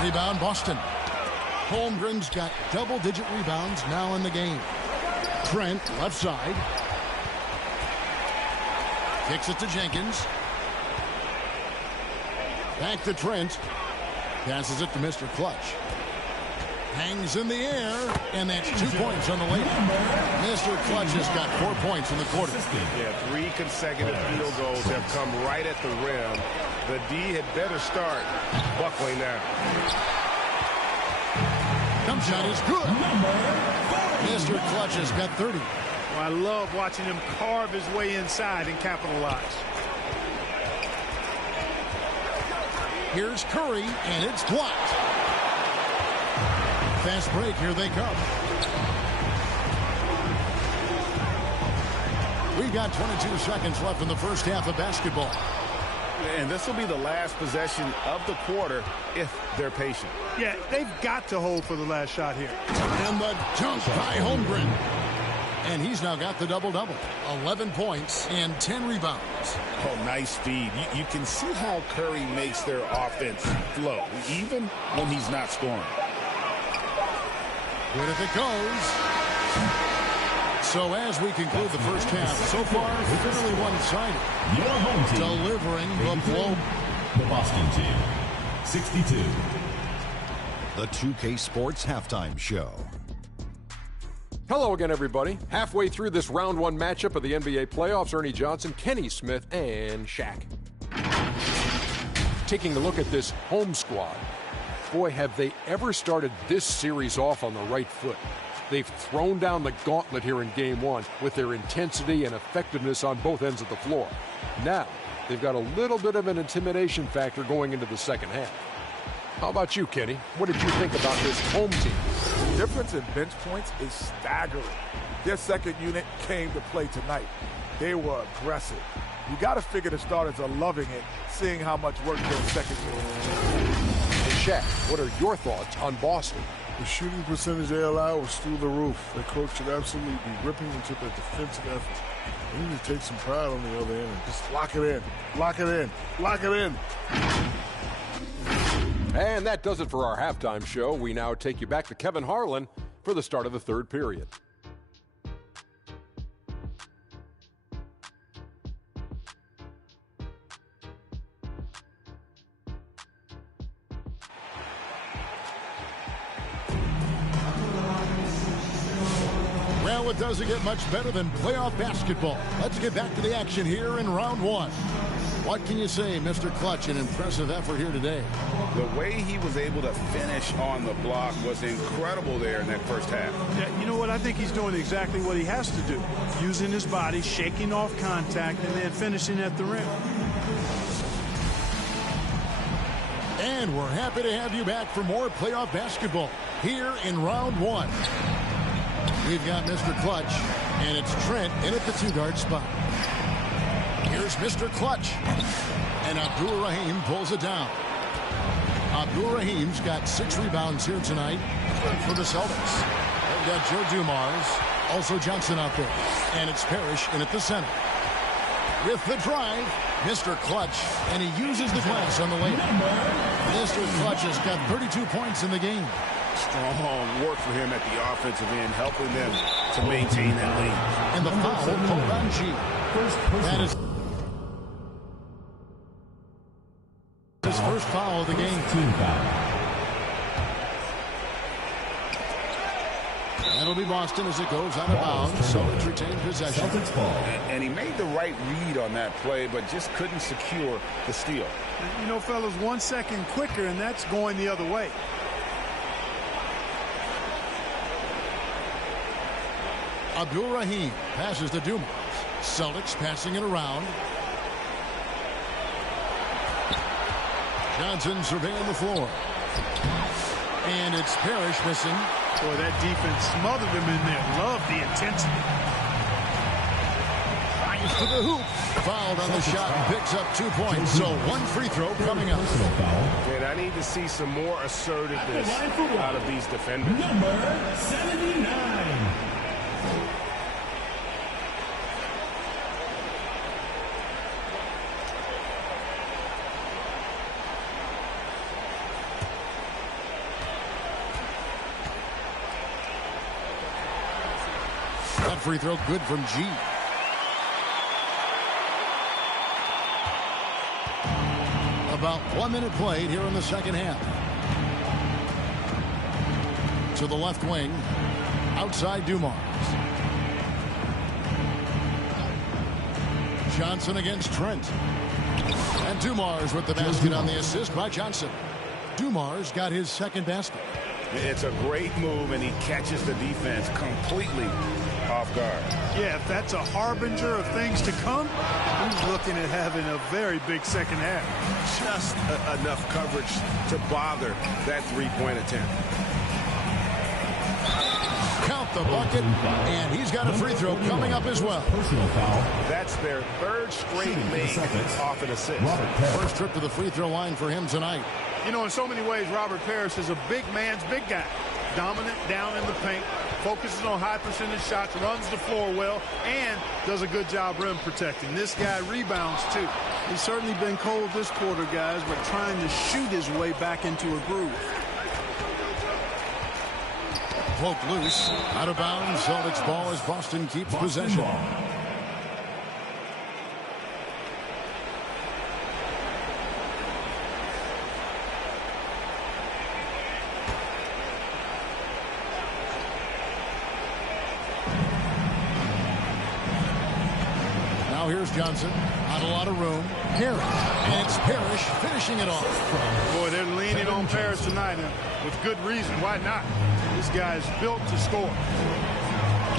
Rebound Boston. Holmgren's got double-digit rebounds now in the game. Trent left side. Kicks it to Jenkins. Back to Trent. Passes it to Mr. Clutch. Hangs in the air, and that's 2 points on the layup. Mr. Clutch has got 4 points in the quarter. Yeah, 3 consecutive field goals have come right at the rim. The D had better start buckling now. Jump shot is good. Mr. Clutch has got 30. Well, I love watching him carve his way inside and capitalize. Here's Curry, and it's blocked. Fast break, here they come. We've got 22 seconds left in the first half of basketball. And this will be the last possession of the quarter if they're patient. Yeah, they've got to hold for the last shot here. And the dunk by Holmgren. And he's now got the double-double. 11 points and 10 rebounds. Oh, nice feed. You can see how Curry makes their offense flow, even when he's not scoring. Good if it goes. So as we conclude the first half, so far, fairly one-sided. Your home team. Delivering the blow. The Boston team. 62. The 2K Sports Halftime Show. Hello again, everybody. Halfway through this round one matchup of the NBA playoffs, Ernie Johnson, Kenny Smith, and Shaq. Taking a look at this home squad. Boy, have they ever started this series off on the right foot. They've thrown down the gauntlet here in Game 1 with their intensity and effectiveness on both ends of the floor. Now, they've got a little bit of an intimidation factor going into the second half. How about you, Kenny? What did you think about this home team? The difference in bench points is staggering. Their second unit came to play tonight. They were aggressive. You got to figure the starters are loving it, seeing how much work their second unit. And Shaq, what are your thoughts on Boston? The shooting percentage they allow was through the roof. Their coach should absolutely be ripping into their defensive effort. They need to take some pride on the other end and just lock it in. Lock it in. Lock it in. And that does it for our halftime show. We now take you back to Kevin Harlan for the start of the third period. Well, it doesn't get much better than playoff basketball. Let's get back to the action here in round one. What can you say, Mr. Clutch? An impressive effort here today. The way he was able to finish on the block was incredible there in that first half. Yeah, you know what? I think he's doing exactly what he has to do. Using his body, shaking off contact, and then finishing at the rim. And we're happy to have you back for more playoff basketball here in round one. We've got Mr. Clutch, and it's Trent in at the two-guard spot. Here's Mr. Clutch, and Abdul-Rahim pulls it down. Abdul-Rahim's got 6 rebounds here tonight for the Celtics. They've got Joe Dumars, also Johnson out there, and it's Parrish in at the center. With the drive, Mr. Clutch, and he uses the glass on the layup. Mr. Clutch has got 32 points in the game. Strong work for him at the offensive end, helping them to maintain that lead. And the foul called on G. That is his first foul of the game. Team foul. That'll be Boston as it goes out of bounds, so it's retained possession. Celtics ball. And he made the right read on that play, but just couldn't secure the steal. You know, fellas, 1 second quicker, and that's going the other way. Abdul-Rahim passes to Dumas. Celtics passing it around. Johnson surveying the floor. And it's Parrish missing. Boy, that defense smothered him in there. Love the intensity. Drives to the hoop. Fouled on the shot and picks up 2 points. So 1 free throw coming up. And I need to see some more assertiveness out of these defenders. Number 79. That free throw good from G. About 1 minute played here in the second half. To the left wing. Outside Dumars. Johnson against Trent. And Dumars with the basket on the assist by Johnson. Dumars got his second basket. It's a great move, and he catches the defense completely off guard. Yeah, if that's a harbinger of things to come, he's looking at having a very big second half. Just enough coverage to bother that three-point attempt. Count the bucket, and he's got a free throw coming up as well. Personal foul. That's their third straight make off an assist. First trip to the free throw line for him tonight. You know, in so many ways, Robert Parrish is a big man's big guy. Dominant down in the paint, focuses on high percentage shots, runs the floor well, and does a good job rim protecting. This guy rebounds, too. He's certainly been cold this quarter, guys, but trying to shoot his way back into a groove. Poked loose. Out of bounds. Celtics ball as Boston keeps possession. Now here's Johnson. Not a lot of room. Parrish. And it's Parrish finishing it off. Boy, they're leaning on Parrish tonight, and with good reason. Why not? This guy's built to score.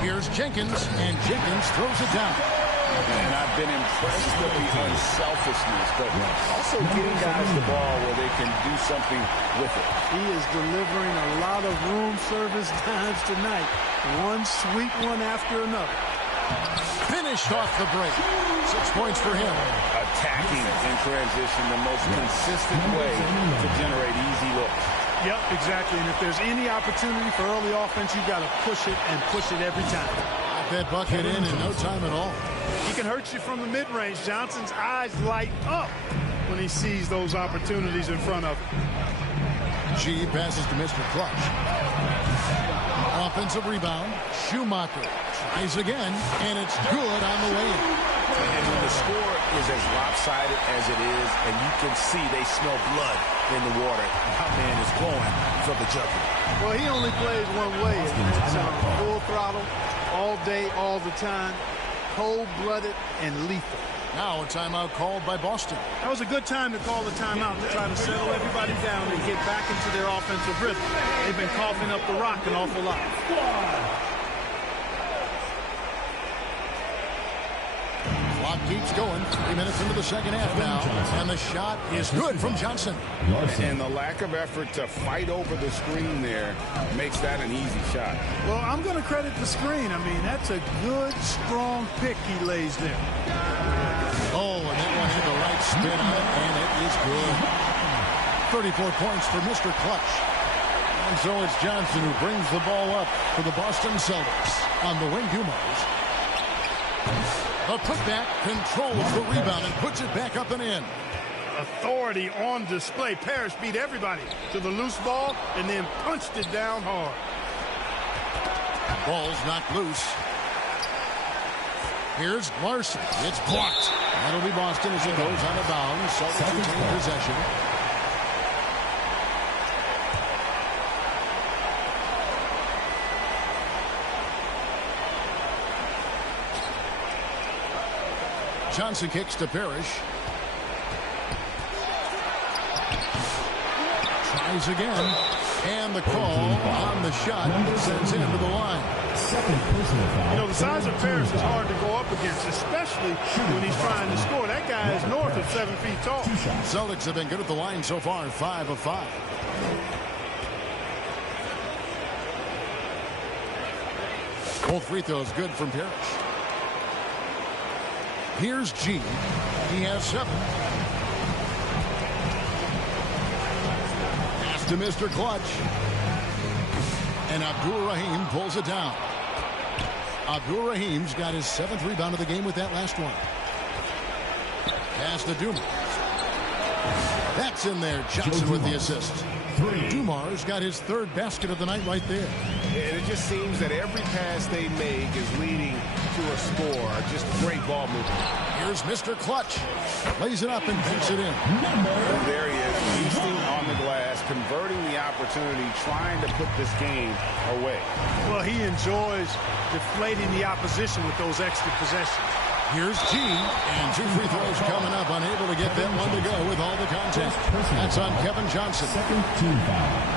Here's Jenkins, and Jenkins throws it down. And I've been impressed with the unselfishness, but also getting guys the ball where they can do something with it. He is delivering a lot of room service times tonight. One sweet one after another. Finished off the break. 6 points for him. Attacking in transition, the most consistent way to generate easy looks. Yep, exactly. And if there's any opportunity for early offense, you've got to push it and push it every time. Got that bucket in no time at all. He can hurt you from the mid-range. Johnson's eyes light up when he sees those opportunities in front of him. G passes to Mr. Clutch. Offensive rebound. Schumacher tries again, and it's good on the way in. And when the score is as lopsided as it is, and you can see they smell blood in the water, my man is going for the jugular. Well, he only plays one way. It's full throttle, all day, all the time, cold-blooded and lethal. Now a timeout called by Boston. That was a good time to call the timeout to try to settle everybody down and get back into their offensive rhythm. They've been coughing up the rock an awful lot. Clock keeps going. 3 minutes into the second half now. And the shot is good from Johnson. And the lack of effort to fight over the screen there makes that an easy shot. Well, I'm going to credit the screen. I mean, that's a good, strong pick he lays there. Oh, and that one had the right spin on it, and it is good. 34 points for Mr. Clutch. And so it's Johnson who brings the ball up for the Boston Celtics. On the wing, Dumars. A putback, controls the rebound and puts it back up and in. Authority on display. Parrish beat everybody to the loose ball and then punched it down hard. Ball's knocked loose. Here's Larson. It's blocked. That'll be Boston as it goes out of bounds. Celtics retain possession. Johnson kicks to Parrish. Tries again. And the call on the shot sends him to the line. Second personal foul. You know, the size of Parrish is hard to go up against, especially when he's trying to score. That guy is north of 7 feet tall. Celtics have been good at the line so far, 5 of 5. Both free throws good from Parrish. Here's G. He has 7. Pass to Mr. Clutch. And Abdul-Rahim pulls it down. Abdul-Rahim's got his 7th rebound of the game with that last one. Pass to Dumars. That's in there. Johnson with the assist. Dumars got his 3rd basket of the night right there. And it just seems that every pass they make is leading to a score. Just great ball movement. Here's Mr. Clutch. Lays it up and banks it in. And there he is, feasting on the glass, converting the opportunity, trying to put this game away. Well, he enjoys deflating the opposition with those extra possessions. Here's G, and 2 free throws coming up, unable to get that one to go with all the contact. That's on Kevin Johnson. Second team foul.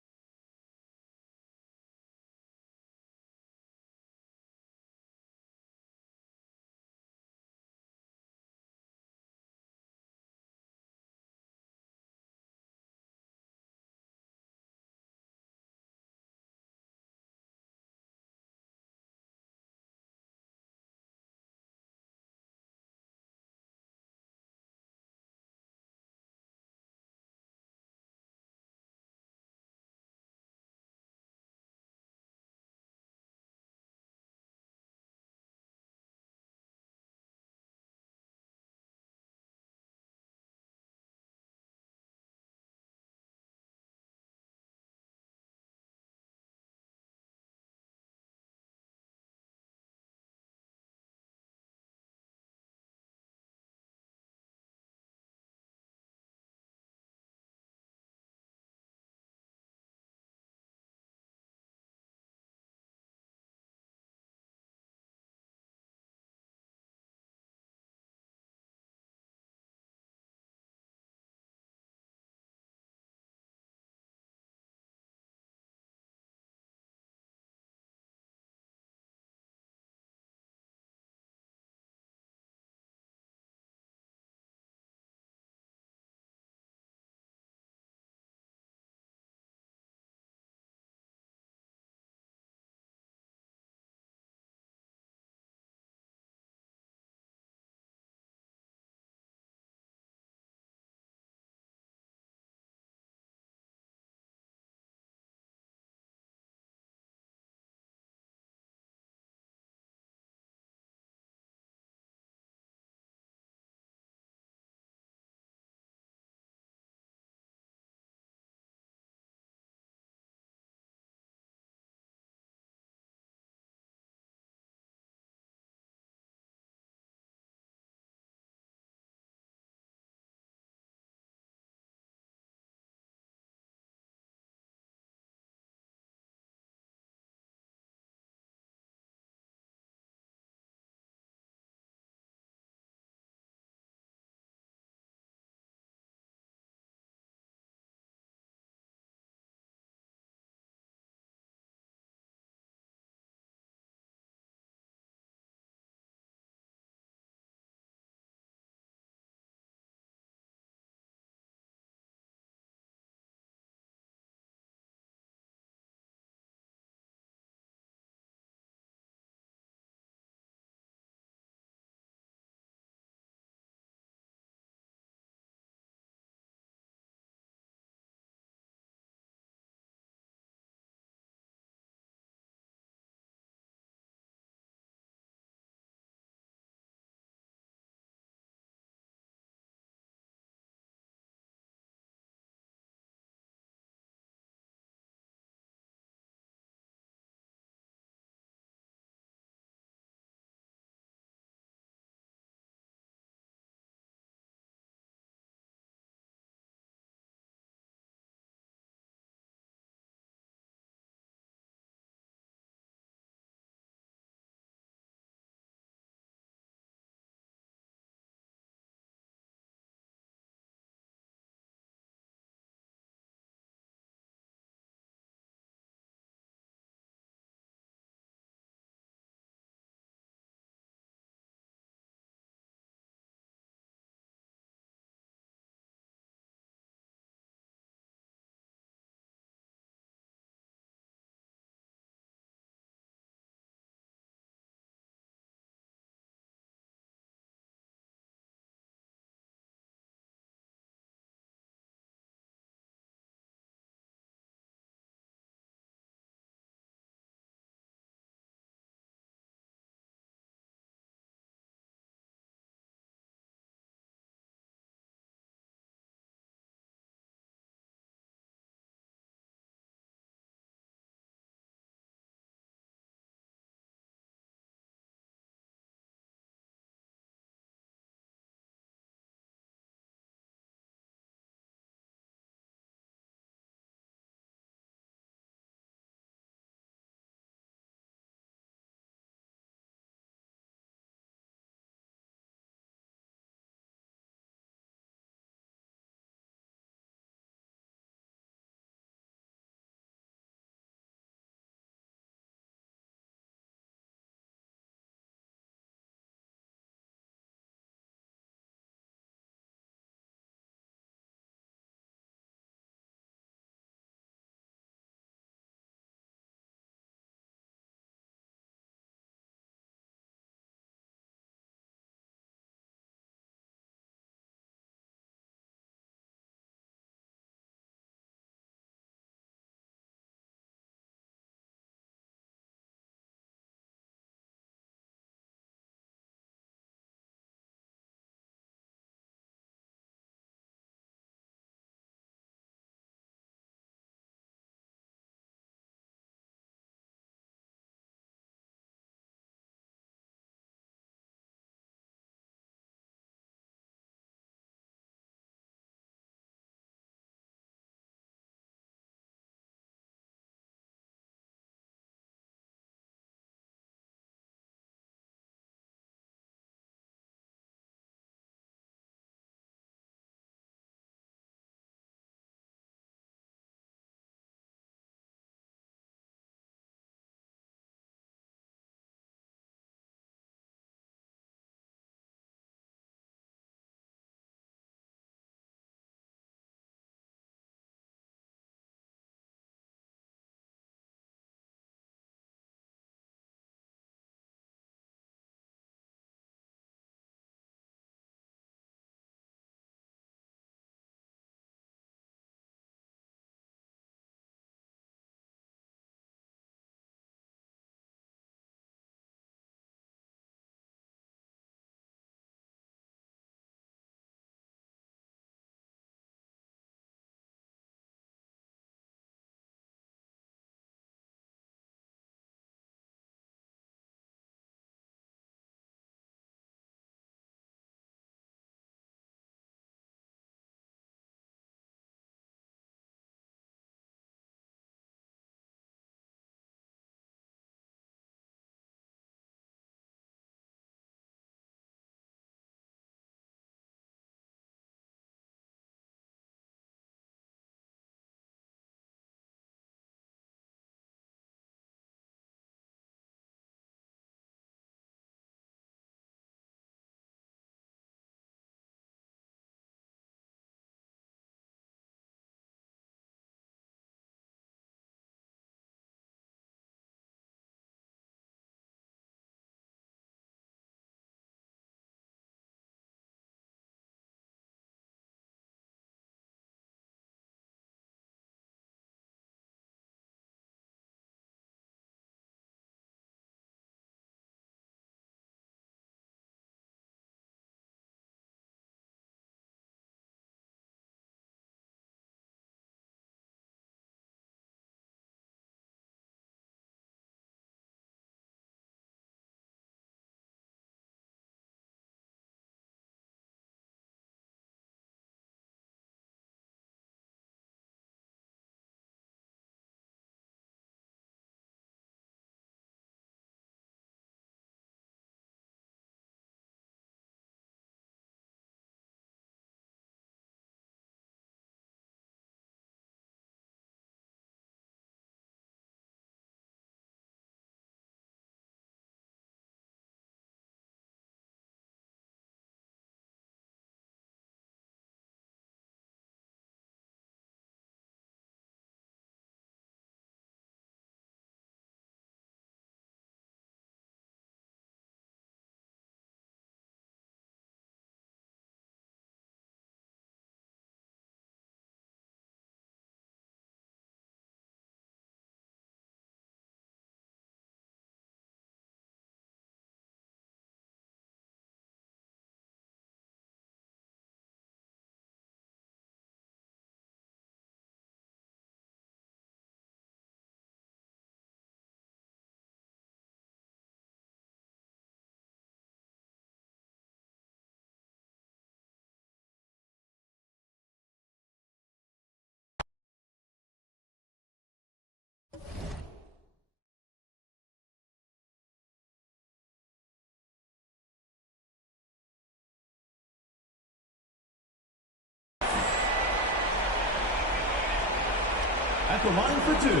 At the line for two,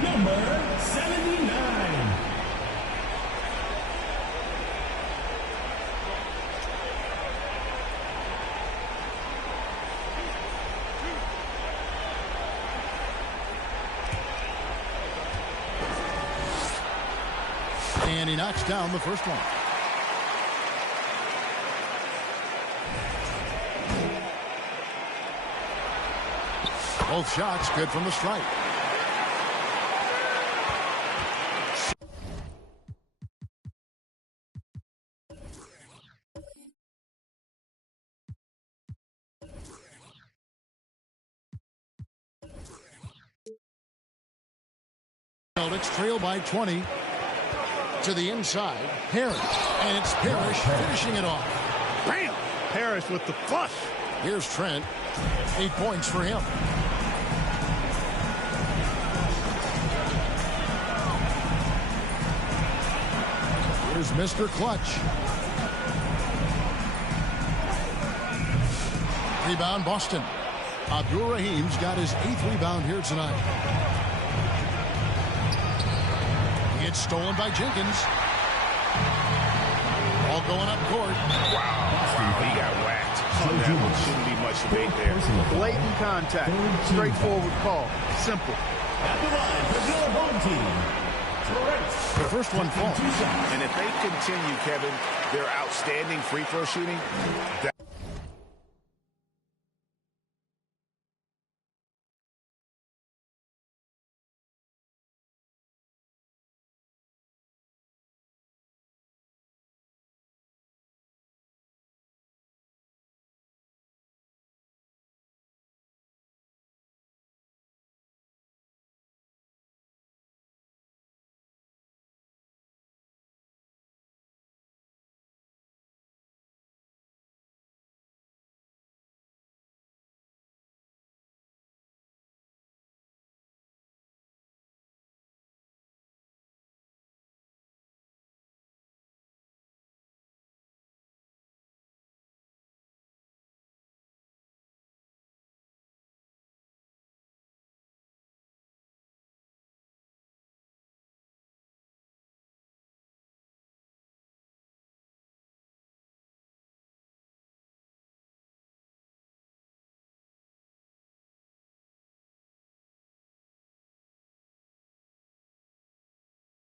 number 79. And he knocks down the first one. Both shots good from the strike. Celtics trail by 20. To the inside, Harris, and it's Parrish finishing it off. Bam! Parrish with the flush. Here's Trent. 8 points for him. Here's Mr. Clutch. Rebound, Boston. Abdul-Rahim's got his 8th rebound here tonight. It's stolen by Jenkins. All going up court. Wow, he got whacked. On that one, shouldn't be much debate there. Blatant contact. Straightforward call. Simple. At the line for your home team. The first one falls. And if they continue, Kevin, their outstanding free throw shooting,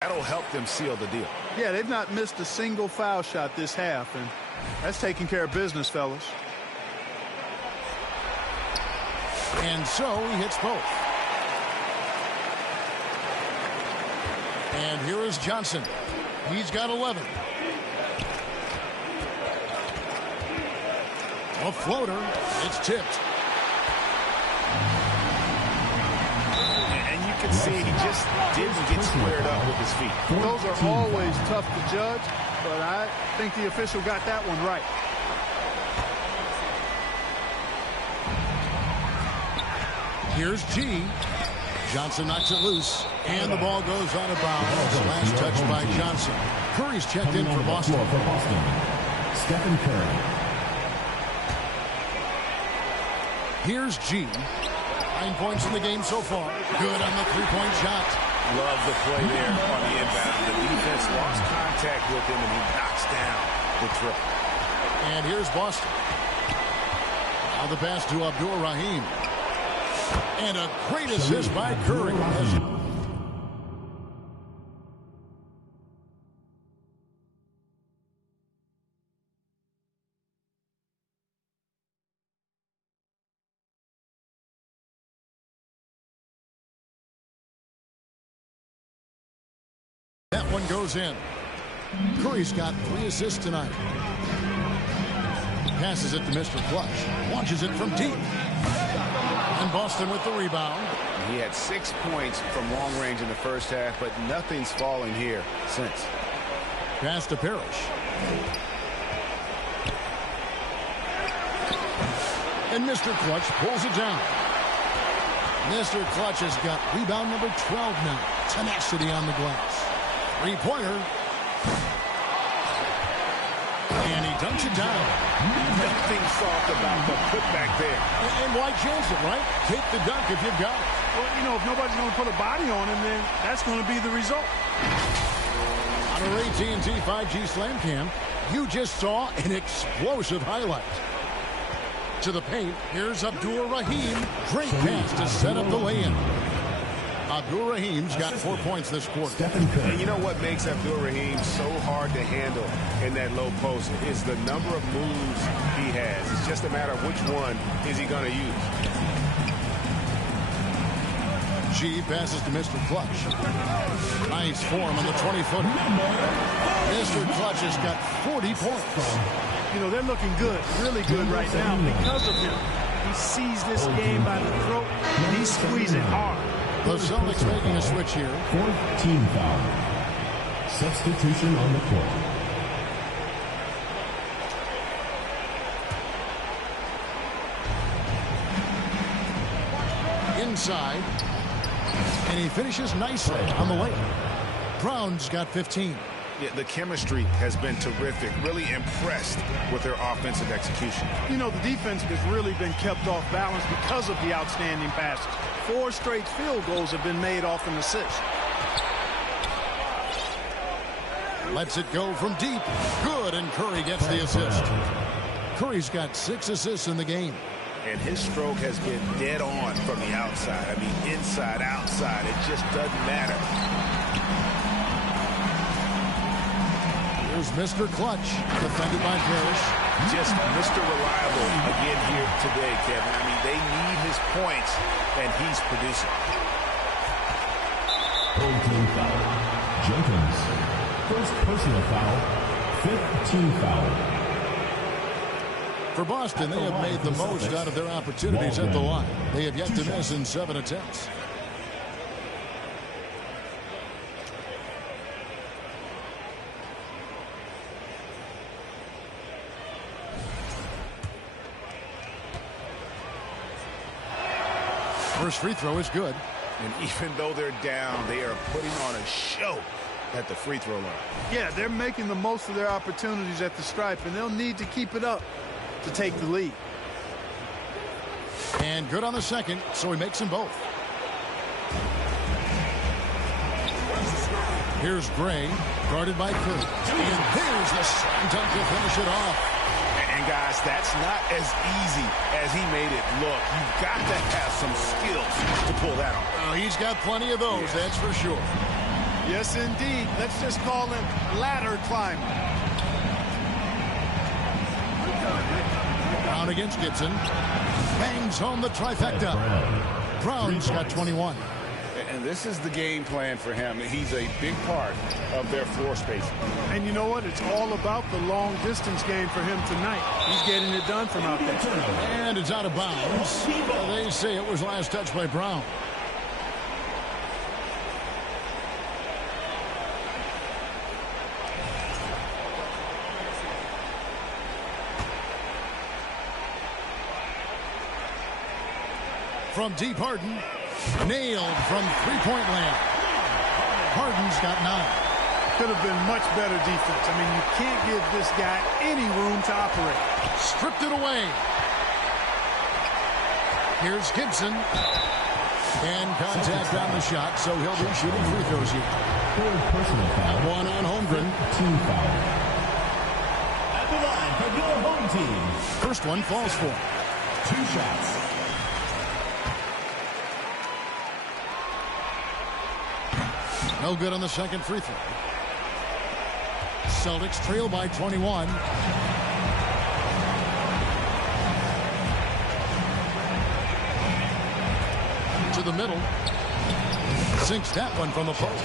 that'll help them seal the deal. Yeah, they've not missed a single foul shot this half, and that's taking care of business, fellas. And so he hits both. And here is Johnson. He's got 11. A floater. It's tipped. And you can see he just didn't get squared up with his feet. Those are always tough to judge, but I think the official got that one right. Here's G. Johnson knocks it loose, and the ball goes out of bounds. Last touch by Johnson. Curry's checked in for Boston. Stephen Curry. Here's G. 9 points in the game so far. Good on the three-point shot. Love the play there on the inbound. The defense lost contact with him, and he knocks down the triple. And here's Boston. Now the pass to Abdul-Rahim. And a great assist by Curry. That one goes in. Curry's got 3 assists tonight. Passes it to Mr. Clutch. Launches it from deep. And Boston with the rebound. He had 6 points from long range in the first half, but nothing's fallen here since. Pass to Parrish. And Mr. Clutch pulls it down. Mr. Clutch has got rebound number 12 now. Tenacity on the glass. Three-pointer. And he dunks it down. Nothing soft about the putback there. And why change it, right? Take the dunk if you've got it. Well, you know, if nobody's going to put a body on him, then that's going to be the result. On our AT&T 5G Slam Cam, you just saw an explosive highlight. To the paint, here's Abdur-Rahim. Great pass to set up the lay-in. Abdur-Rahim's got 4 points this quarter. And you know what makes Abdur-Rahim so hard to handle in that low post is the number of moves he has. It's just a matter of which one is he going to use. G passes to Mr. Clutch. Nice form on the 20-footer. Mr. Clutch has got 40 points. You know, they're looking good, really good right now because of him. He sees this game by the throat, and he's squeezing hard. The Celtics making a switch here. 14 foul. Substitution on the court. Inside. And he finishes nicely on the way. Brown's got 15. Yeah, the chemistry has been terrific. Really impressed with their offensive execution. You know, the defense has really been kept off balance because of the outstanding passes. 4 straight field goals have been made off an assist. Lets it go from deep. Good, and Curry gets the assist. Curry's got 6 assists in the game. And his stroke has been dead on from the outside. I mean, inside, outside, it just doesn't matter. Here's Mr. Clutch, defended by Parrish. Just Mr. Reliable again here today, Kevin. I mean, they need his points, and he's producing. Old team foul. Jenkins. First personal foul. 5th team foul. For Boston, they have made the most out of their opportunities at the line. They have yet to miss in 7 attempts. First free throw is good. And even though they're down, they are putting on a show at the free throw line. Yeah, they're making the most of their opportunities at the stripe, and they'll need to keep it up to take the lead. And good on the second, so he makes them both. Here's Gray, guarded by Curry. And there's the slam dunk to finish it off. And guys, that's not as easy as he made it look. You've got to have some skills to pull that off. Oh, he's got plenty of those, that's for sure. Yes, indeed. Let's just call him ladder climber. Brown against Gibson. Bangs home the trifecta. Brown's got 21. And this is the game plan for him. He's a big part of their floor spacing. And you know what? It's all about the long distance game for him tonight. He's getting it done from out there. And it's out of bounds. They say it was last touched by Brown. From deep, Harden. Nailed from three-point land. Harden's got 9. Could have been much better defense. I mean, you can't give this guy any room to operate. Stripped it away. Here's Gibson. And contact on the shot, so he'll be shooting free throws here. Third personal foul. 1 on Holmgren. Team foul. At the line for your home team. First one falls for. 2 shots. No good on the second free throw. Celtics trail by 21. To the middle. Sinks that one from the post.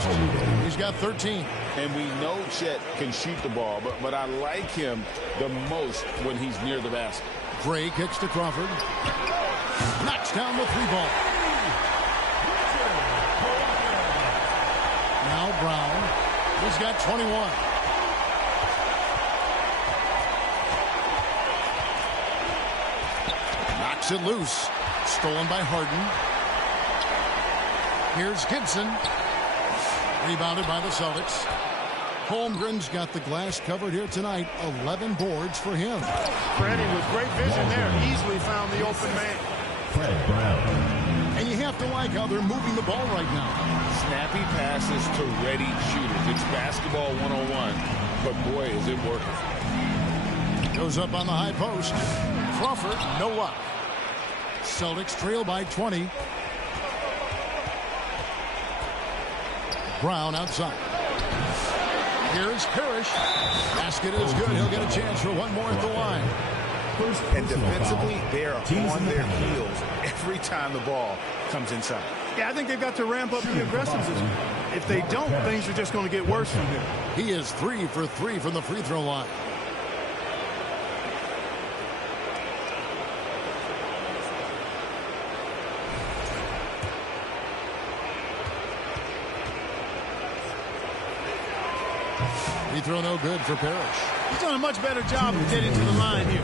He's got 13. And we know Chet can shoot the ball, but I like him the most when he's near the basket. Gray kicks to Crawford. Knocks down the 3-ball. Now Brown. He's got 21. Knocks it loose. Stolen by Harden. Here's Gibson. Rebounded by the Celtics. Holmgren's got the glass covered here tonight. 11 boards for him. Freddie with great vision there. Easily found the open man. Fred Brown. And you have to like like how they're moving the ball right now. Snappy passes to ready shooters. It's basketball 101, but boy, is it working. Goes up on the high post. Crawford, no luck. Celtics trail by 20. Brown outside. Here's Parrish. Basket is good. He'll get a chance for one more at the line. And defensively, they are on their heels every time the ball comes inside. Yeah, I think they've got to ramp up the aggressiveness. If they don't, things are just going to get worse from here. He is 3 for 3 from the free throw line. Free throw no good for Parrish. He's done a much better job of getting to the line here.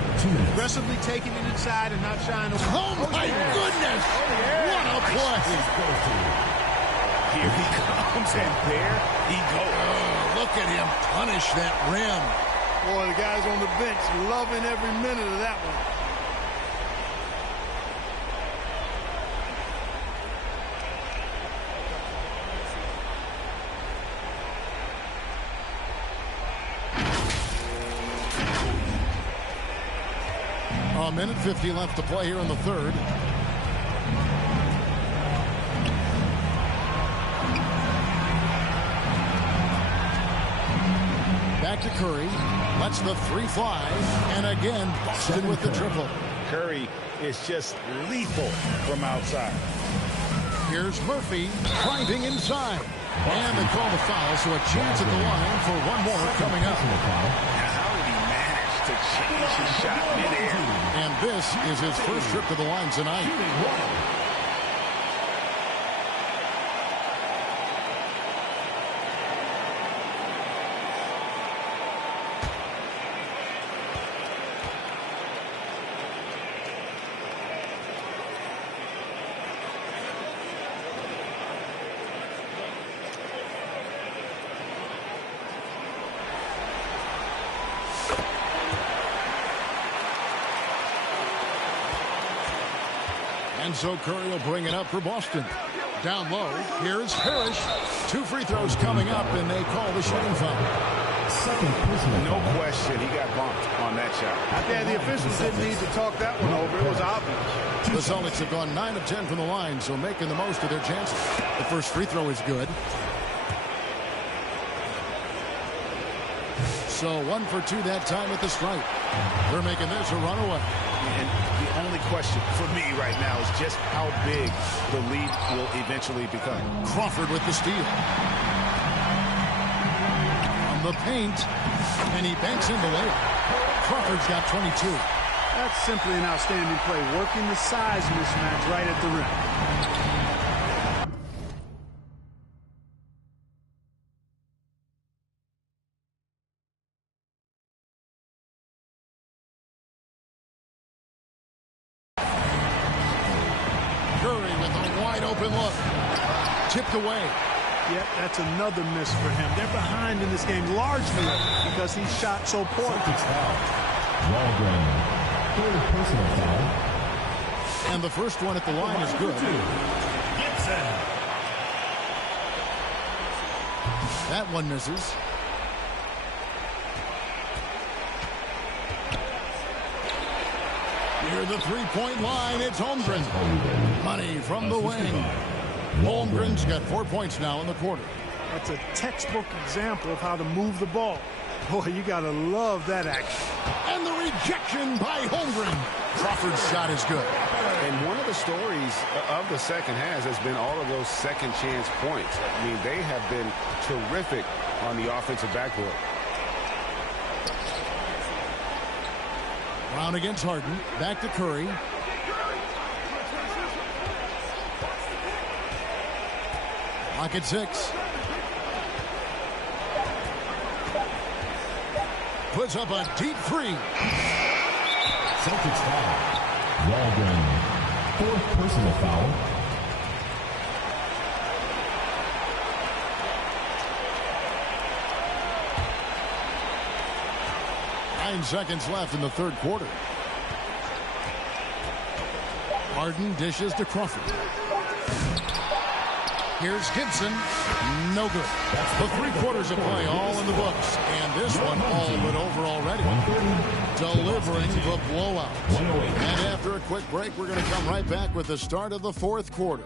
Aggressively taking it inside and not shying away. Oh, my goodness! What a play! Here he comes, and there he goes. Oh, look at him punish that rim. Boy, the guys on the bench loving every minute of that one. A minute 50 left to play here in the third. Back to Curry. Lets the three fly. And again, Boston with the triple. Curry is just lethal from outside. Here's Murphy grinding inside. And they call the foul, so a chance at the line for one more coming up. How did he manage to change his shot midair? And this is his first trip to the line tonight. And so Curry will bring it up for Boston. Down low, here's Parrish. 2 free throws coming up, and they call the shooting foul. No question, he got bumped on that shot. Yeah, the officials didn't need to talk that one over. It was obvious. The Celtics have gone 9 of 10 from the line, so making the most of their chances. The first free throw is good. So 1 for 2 that time at the stripe. They're making this a runaway. And the only question for me right now is just how big the lead will eventually become. Crawford with the steal. From the paint, and he banks in the layup. Crawford's got 22. That's simply an outstanding play, working the size mismatch right at the rim. Tipped away. Yep, that's another miss for him. They're behind in this game largely because he shot so poorly. Waldron, third personal foul. And the first one at the line is good. That one misses. Near the three-point line, it's Holmgren. Money from the wing. Holmgren's got 4 points now in the quarter. That's a textbook example of how to move the ball. Boy, you got to love that action. And the rejection by Holmgren. Crawford's shot is good. And one of the stories of the second half has been all of those second chance points. I mean, they have been terrific on the offensive backboard. Brown against Harden. Back to Curry. Lock at 6. Puts up a deep three. Celtics foul. Waldron, fourth personal foul. Nine seconds left in the third quarter. Harden dishes to Crawford. Here's Gibson. No good. The 3 quarters of play all in the books. And this one all but over already. Delivering the blowout. And after a quick break, we're going to come right back with the start of the 4th quarter.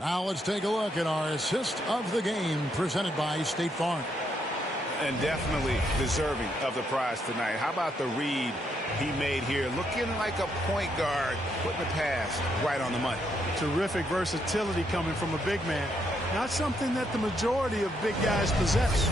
Now let's take a look at our assist of the game presented by State Farm. And definitely deserving of the prize tonight. How about the read he made here? Looking like a point guard, putting the pass right on the money. Terrific versatility coming from a big man. Not something that the majority of big guys possess.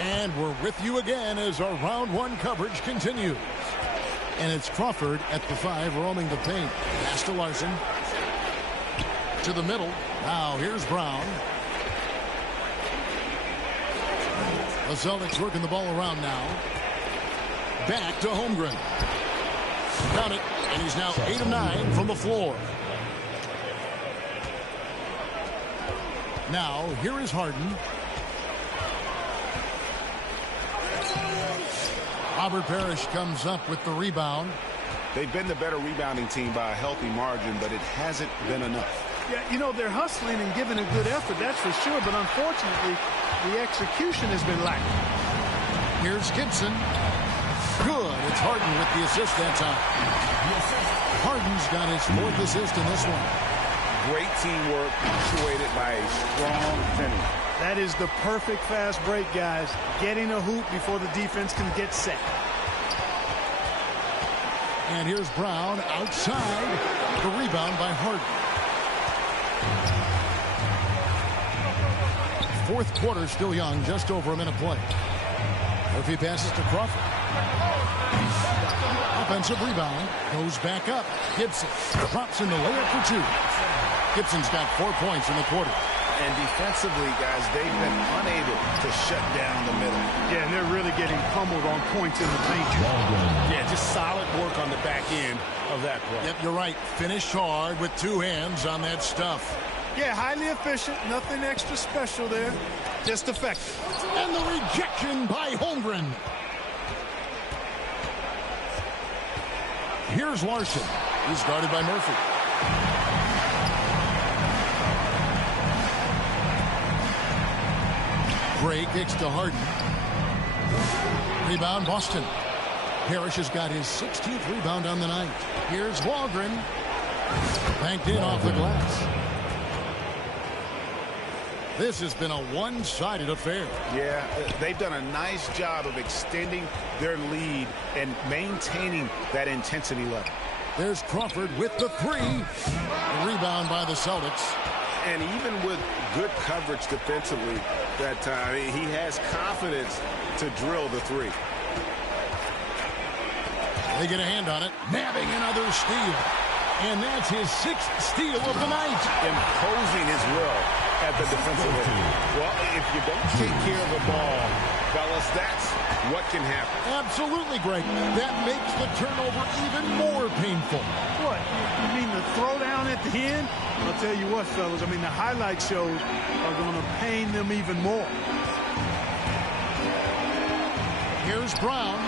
And we're with you again as our round 1 coverage continues. And it's Crawford at the 5 roaming the paint. Pass to Larson. To the middle. Now here's Brown. The Celtics working the ball around now. Back to Holmgren. Got it. And he's now 8 of 9 from the floor. Now here is Harden. Robert Parrish comes up with the rebound. They've been the better rebounding team by a healthy margin, but it hasn't been enough. Yeah, you know, they're hustling and giving a good effort, that's for sure, but unfortunately, the execution has been lacking. Here's Gibson. Good. It's Harden with the assist that time. Harden's got his 4th assist in this one. Great teamwork, punctuated by a strong finish. That is the perfect fast break, guys. Getting a hoop before the defense can get set. And here's Brown outside. The rebound by Harden. 4th quarter still young, just over a minute play. Murphy passes to Crawford. Offensive rebound. Goes back up. Gibson drops in the layup for 2. Gibson's got 4 points in the quarter. And defensively, guys, they've been unable to shut down the middle. Yeah, and they're really getting pummeled on points in the paint. Yeah, just solid work on the back end of that play. Yep, you're right. Finished hard with 2 hands on that stuff. Yeah, highly efficient. Nothing extra special there. Just effective. And the rejection by Holmgren. Here's Larson. He's guarded by Murphy. Gray kicks to Harden. Rebound, Boston. Parrish has got his 16th rebound on the night. Here's Walgren. Banked in off the glass. This has been a one-sided affair. Yeah, they've done a nice job of extending their lead and maintaining that intensity level. There's Crawford with the 3. The rebound by the Celtics. And even with good coverage defensively that time, he has confidence to drill the 3. They get a hand on it. Nabbing another steal. And that's his 6th steal of the night. Imposing his will at the defensive end. Well, if you don't take care of the ball, fellas, that's what can happen. Absolutely, Greg. That makes the turnover even more painful. What? You mean the throwdown at the end? I'll tell you what, fellas. I mean, the highlight shows are going to pain them even more. Here's Brown.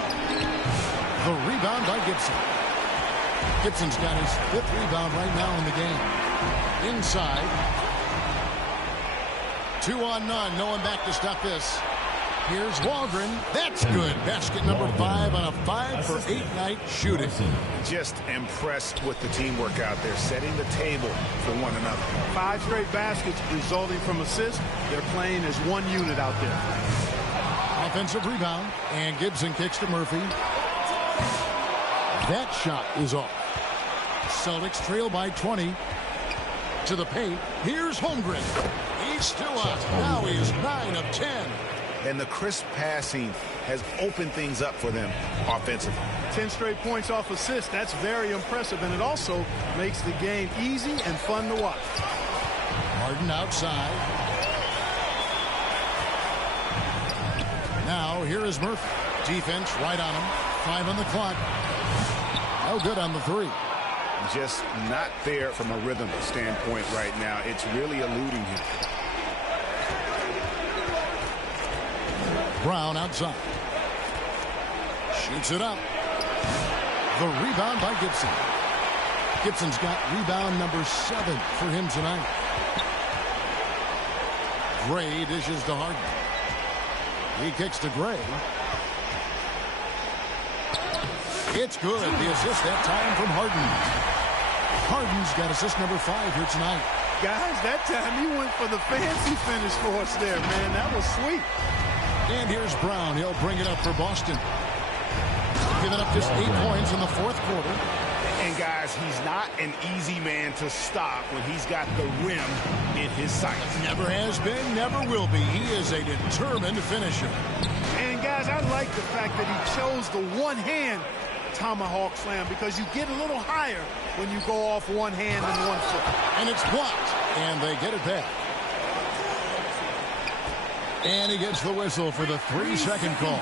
The rebound by Gibson. Gibson's got his 5th rebound right now in the game. Inside. 2 on none. No one back to stop this. Here's Waldron. That's good. Basket number 5 on a 5-for-8 night shooting. Just impressed with the teamwork out there, setting the table for one another. 5 straight baskets resulting from assists. They're playing as one unit out there. Offensive rebound, and Gibson kicks to Murphy. That shot is off. Celtics trail by 20. To the paint. Here's Holmgren. He's still up. Now he is 9 of 10. And the crisp passing has opened things up for them offensively. 10 straight points off assists. That's very impressive, and it also makes the game easy and fun to watch. Harden outside. Now here is Murphy. Defense right on him. 5 on the clock. No good on the 3. Just not there from a rhythm standpoint right now. It's really eluding him. Brown outside. Shoots it up. The rebound by Gibson. Gibson's got rebound number 7 for him tonight. Gray dishes to Harden. He kicks to Gray. It's good. The assist that time from Harden. Harden's got assist number 5 here tonight. Guys, that time he went for the fancy finish for us there, man. That was sweet. And here's Brown. He'll bring it up for Boston. Giving up just 8 points in the 4th quarter. And guys, he's not an easy man to stop when he's got the rim in his sights. Never has been, never will be. He is a determined finisher. And guys, I like the fact that he chose the one-hand tomahawk slam, because you get a little higher when you go off one hand and one foot. And it's blocked, and they get it back. And he gets the whistle for the 3-second call.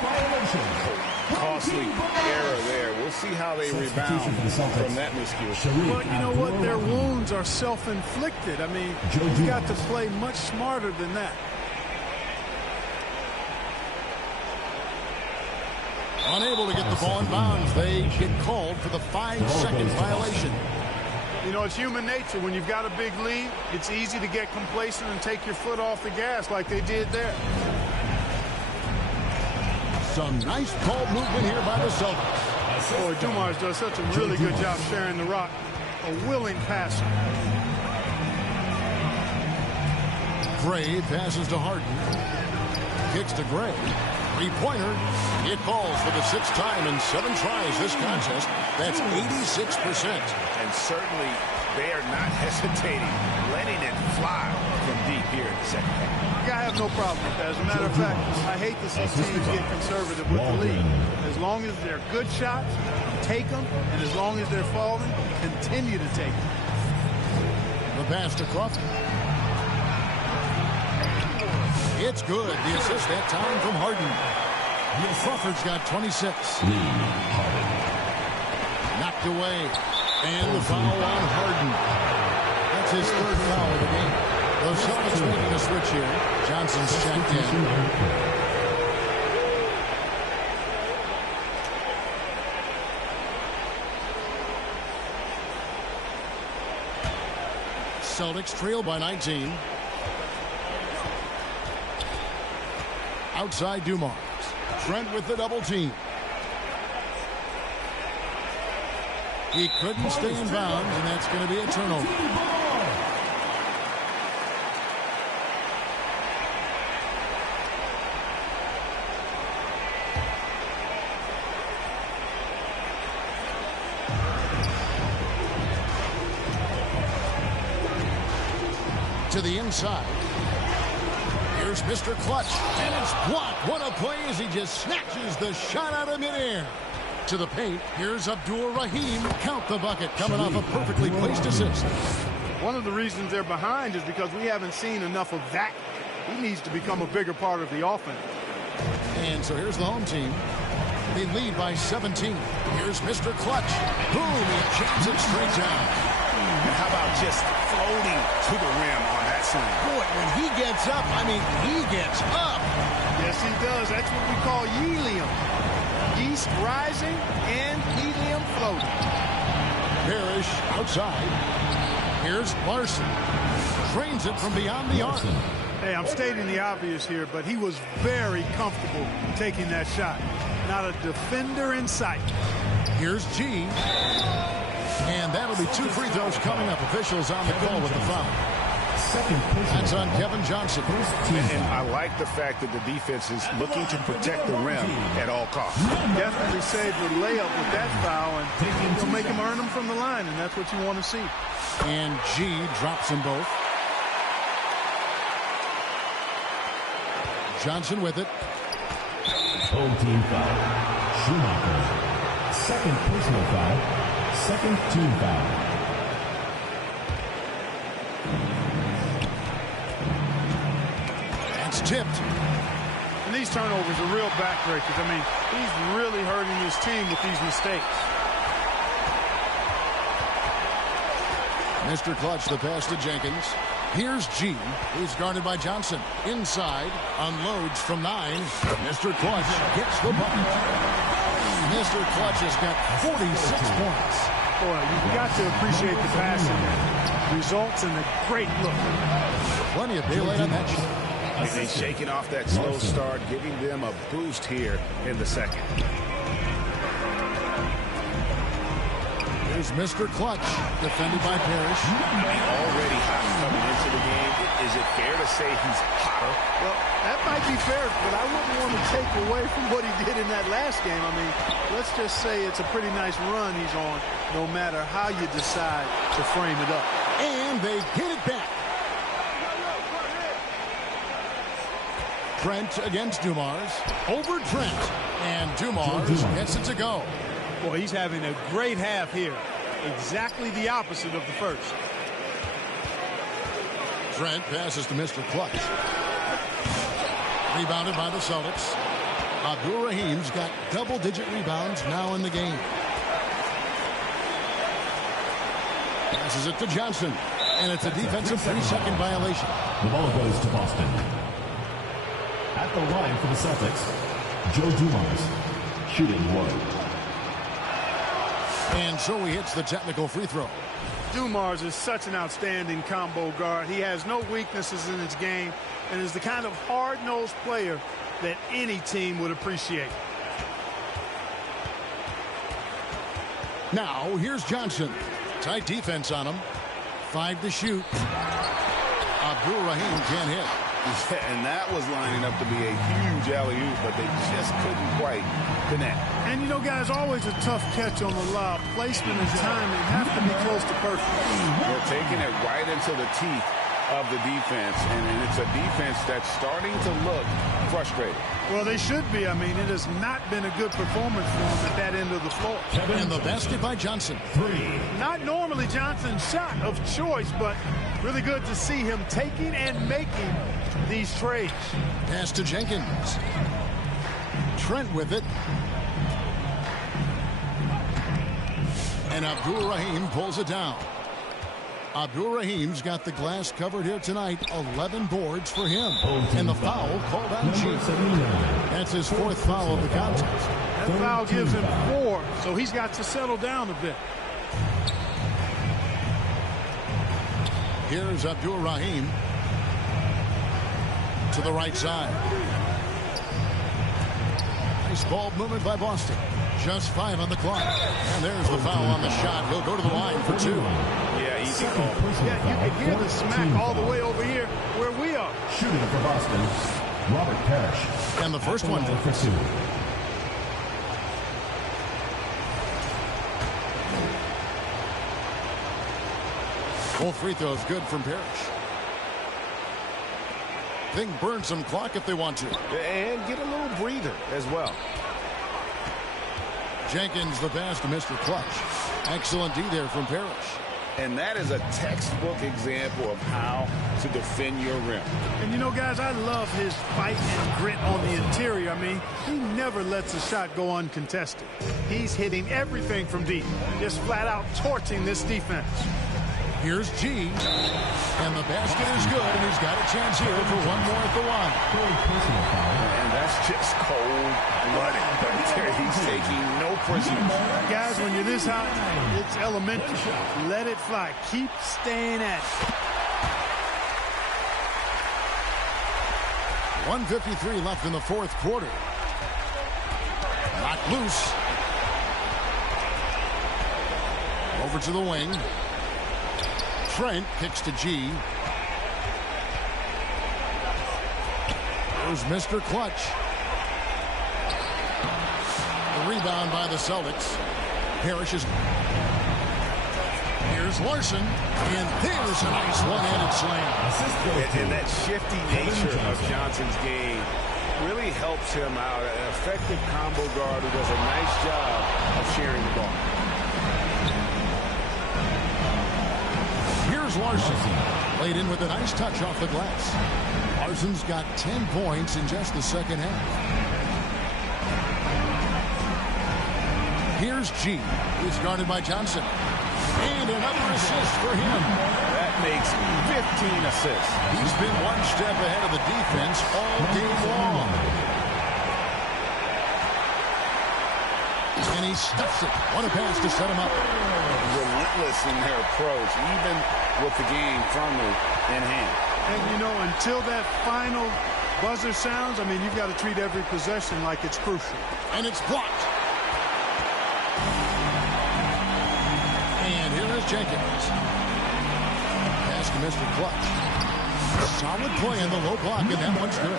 Costly error there. We'll see how they rebound from that miscue. Well, you know what? Their wounds are self-inflicted. I mean, you've got to play much smarter than that. Unable to get the ball in bounds. They get called for the 5-second violation. You know, it's human nature. When you've got a big lead, it's easy to get complacent and take your foot off the gas like they did there. Some nice ball movement here by the Celtics. Boy, Dumars does such a really good job sharing the rock. A willing passer. Gray passes to Harden. Kicks to Gray. 3-pointer. It falls for the 6th time in 7 tries this contest. That's 86%. And certainly they are not hesitating, letting it fly from deep here in the second half. I have no problem with that. As a matter of fact, I hate to see teams get conservative with the lead. As long as they're good shots, take them. And as long as they're falling, continue to take them. The pass to Crawford. It's good. The assist that time from Harden. Crawford's got 26. Knocked away. And the foul on Harden. That's his 3rd foul of the game. The Celtics making a switch here. Johnson's checked in. Celtics trail by 19. Outside Dumars. Trent with the double team. He couldn't stay in bounds, and that's going to be a turnover. To the inside. Here's Mr. Clutch, and it's blocked. What a play as he just snatches the shot out of midair. To the paint, here's Abdul-Rahim. Count the bucket, coming off a perfectly placed assist. One of the reasons they're behind is because we haven't seen enough of that. He needs to become a bigger part of the offense. And so here's the home team. They lead by 17. Here's Mr. Clutch. Boom, he jams it straight down. And how about just floating to the rim on that swing? Boy, when he gets up, I mean, he gets up. Yes, he does. That's what we call helium. Yeast rising and helium floating. Parrish outside. Here's Larson. Trains it from beyond the arc. Hey, I'm stating the obvious here, but he was very comfortable taking that shot. Not a defender in sight. Here's G. And that'll be 2 free throws coming up. Officials on the call with the foul. That's on Kevin Johnson. And I like the fact that the defense is looking to protect the rim at all costs. Definitely saved the layup with that foul, and he'll make him earn them from the line, and that's what you want to see. And G drops them both. Johnson with it. Home team foul. Schumacher. Second personal foul. Second team foul. That's tipped. And these turnovers are real backbreakers. I mean, he's really hurting his team with these mistakes. Mr. Clutch, the pass to Jenkins. Here's G. He's guarded by Johnson. Inside, unloads from 9. Mr. Clutch gets the bucket. Mr. Clutch has got 46 points. Boy, you've got to appreciate the passing. Results in a great look. Plenty of daylight on that shot. He's shaking off that slow start, giving them a boost here in the second. Here's Mr. Clutch, defended by Parrish. Already hot coming into the game. Is it fair to say he's hotter? Well, that might be fair, but I wouldn't want to take away from what he did in that last game. I mean, let's just say it's a pretty nice run he's on, no matter how you decide to frame it up. And they get it back. Trent against Dumars. Over Trent. And Dumars gets it to go. Boy, he's having a great half here. Exactly the opposite of the first. Trent passes to Mr. Clutch. Rebounded by the Celtics. Abdur-Rahim's got double-digit rebounds now in the game. Passes it to Johnson. And it's a defensive 3-second violation. The ball goes to Boston. At the line for the Celtics, Joe Dumars, shooting 1. And so he hits the technical free throw. Dumars is such an outstanding combo guard. He has no weaknesses in his game and is the kind of hard-nosed player that any team would appreciate. Now, here's Johnson. Tight defense on him. 5 to shoot. Abdur-Rahim can't hit. And that was lining up to be a huge alley-oop, but they just couldn't quite connect. And, you know, guys, always a tough catch on the lob. Placement and timing have to be close to perfect. They're taking it right into the teeth of the defense, and it's a defense that's starting to look frustrated. Well, they should be. I mean, it has not been a good performance for them at that end of the floor. And the basket by Johnson. 3. Not normally Johnson's shot of choice, but really good to see him taking and making these trades. Pass to Jenkins. Trent with it. And Abdur-Rahim pulls it down. Abdur-Rahim's got the glass covered here tonight. 11 boards for him. And the foul called on G. That's his 4th foul of the contest. That foul gives him 4, so he's got to settle down a bit. Here's Abdur-Rahim to the right side. Nice ball movement by Boston. Just 5 on the clock. And there's the foul on the shot. He'll go to the line for 2. Yeah, easy call. Yeah, you can hear the smack all the way over here where we are. Shooting for Boston, Robert Parrish. And the first one for 2. Both free throws good from Parrish. They can burn some clock if they want to. And get a little breather as well. Jenkins the pass to Mr. Clutch. Excellent D there from Parrish. And that is a textbook example of how to defend your rim. And, you know, guys, I love his fight and grit on the interior. I mean, he never lets a shot go uncontested. He's hitting everything from deep, just flat out torching this defense. Here's G. And the basket is good, and he's got a chance here for one more at the line. And that's just cold-blooded right there. He's taking no prisoners. Guys, when you're this hot, it's elementary. Let it fly. Keep staying at it. 1:53 left in the fourth quarter. Knocked loose. Over to the wing. Trent kicks to G. There's Mr. Clutch. The rebound by the Celtics. Parrish is... Here's Larson. And there's a nice one-handed slam. And that shifty nature of Johnson's game really helps him out. An effective combo guard who does a nice job of sharing the ball. Here's Larson. Laid in with a nice touch off the glass. Larson's got 10 points in just the second half. Here's G. He's guarded by Johnson. And another assist for him. That makes 15 assists. He's been one step ahead of the defense all game long. And he stuffs it. What a pass to set him up. Relentless in their approach, even with the game firmly in hand. And, you know, until that final buzzer sounds, I mean, you've got to treat every possession like it's crucial. And it's blocked. And here is Jenkins. Pass to Mr. Clutch. Solid play in the low block, and that one's good.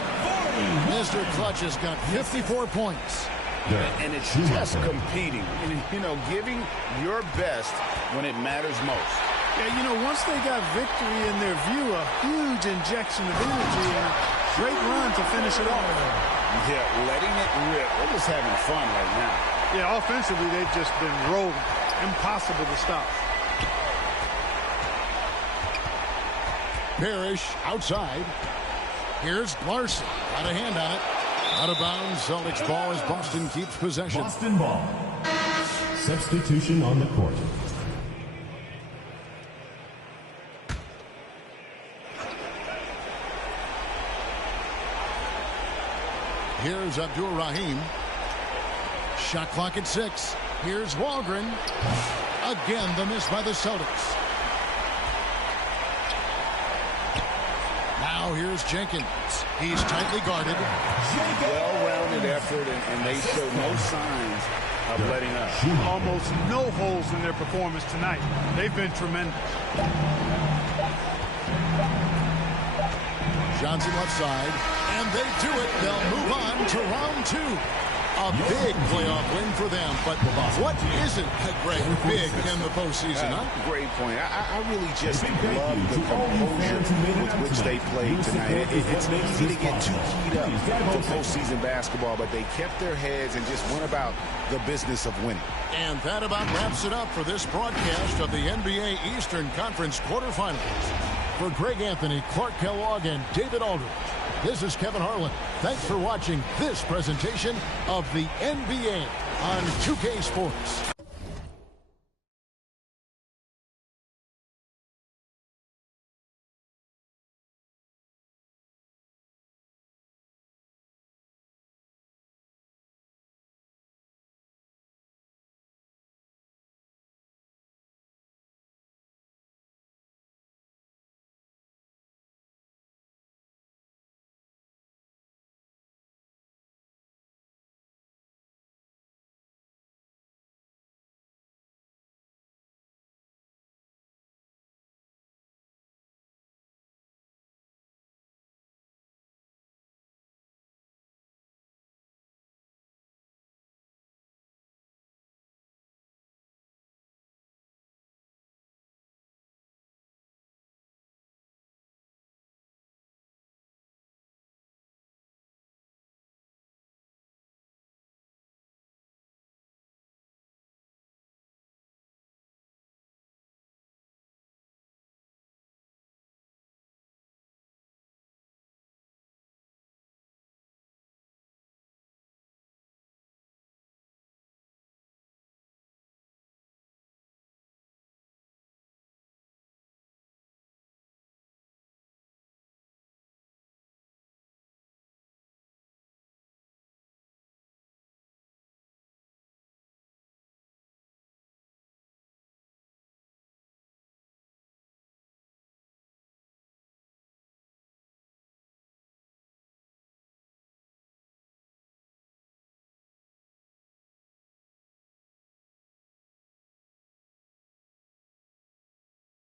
Mr. Clutch has got 54 points. And it's just competing. And, you know, giving your best when it matters most. Yeah, you know, once they got victory in their view, a huge injection of energy and a great run to finish it off. Yeah, letting it rip. They're just having fun right now. Yeah, offensively, they've just been rolling. Impossible to stop. Parrish outside. Here's Larson. Got a hand on it. Out of bounds. Celtics ball as Boston keeps possession. Boston ball. Substitution on the court. Here's Abdul-Rahim. Shot clock at 6. Here's Walgren. Again, the miss by the Celtics. Now here's Jenkins. He's tightly guarded. Well-rounded effort, and they show no signs of letting up. Almost no holes in their performance tonight. They've been tremendous. Johnson left side, and they do it. They'll move on to round 2. A big playoff win for them, but what isn't Greg big in the postseason, huh? Great point. I really just love the composure with which they played tonight. It's easy to get too keyed up for postseason basketball, but they kept their heads and just went about the business of winning. And that about wraps it up for this broadcast of the NBA Eastern Conference quarterfinals. For Greg Anthony, Clark Kellogg, and David Aldridge, this is Kevin Harlan. Thanks for watching this presentation of the NBA on 2K Sports.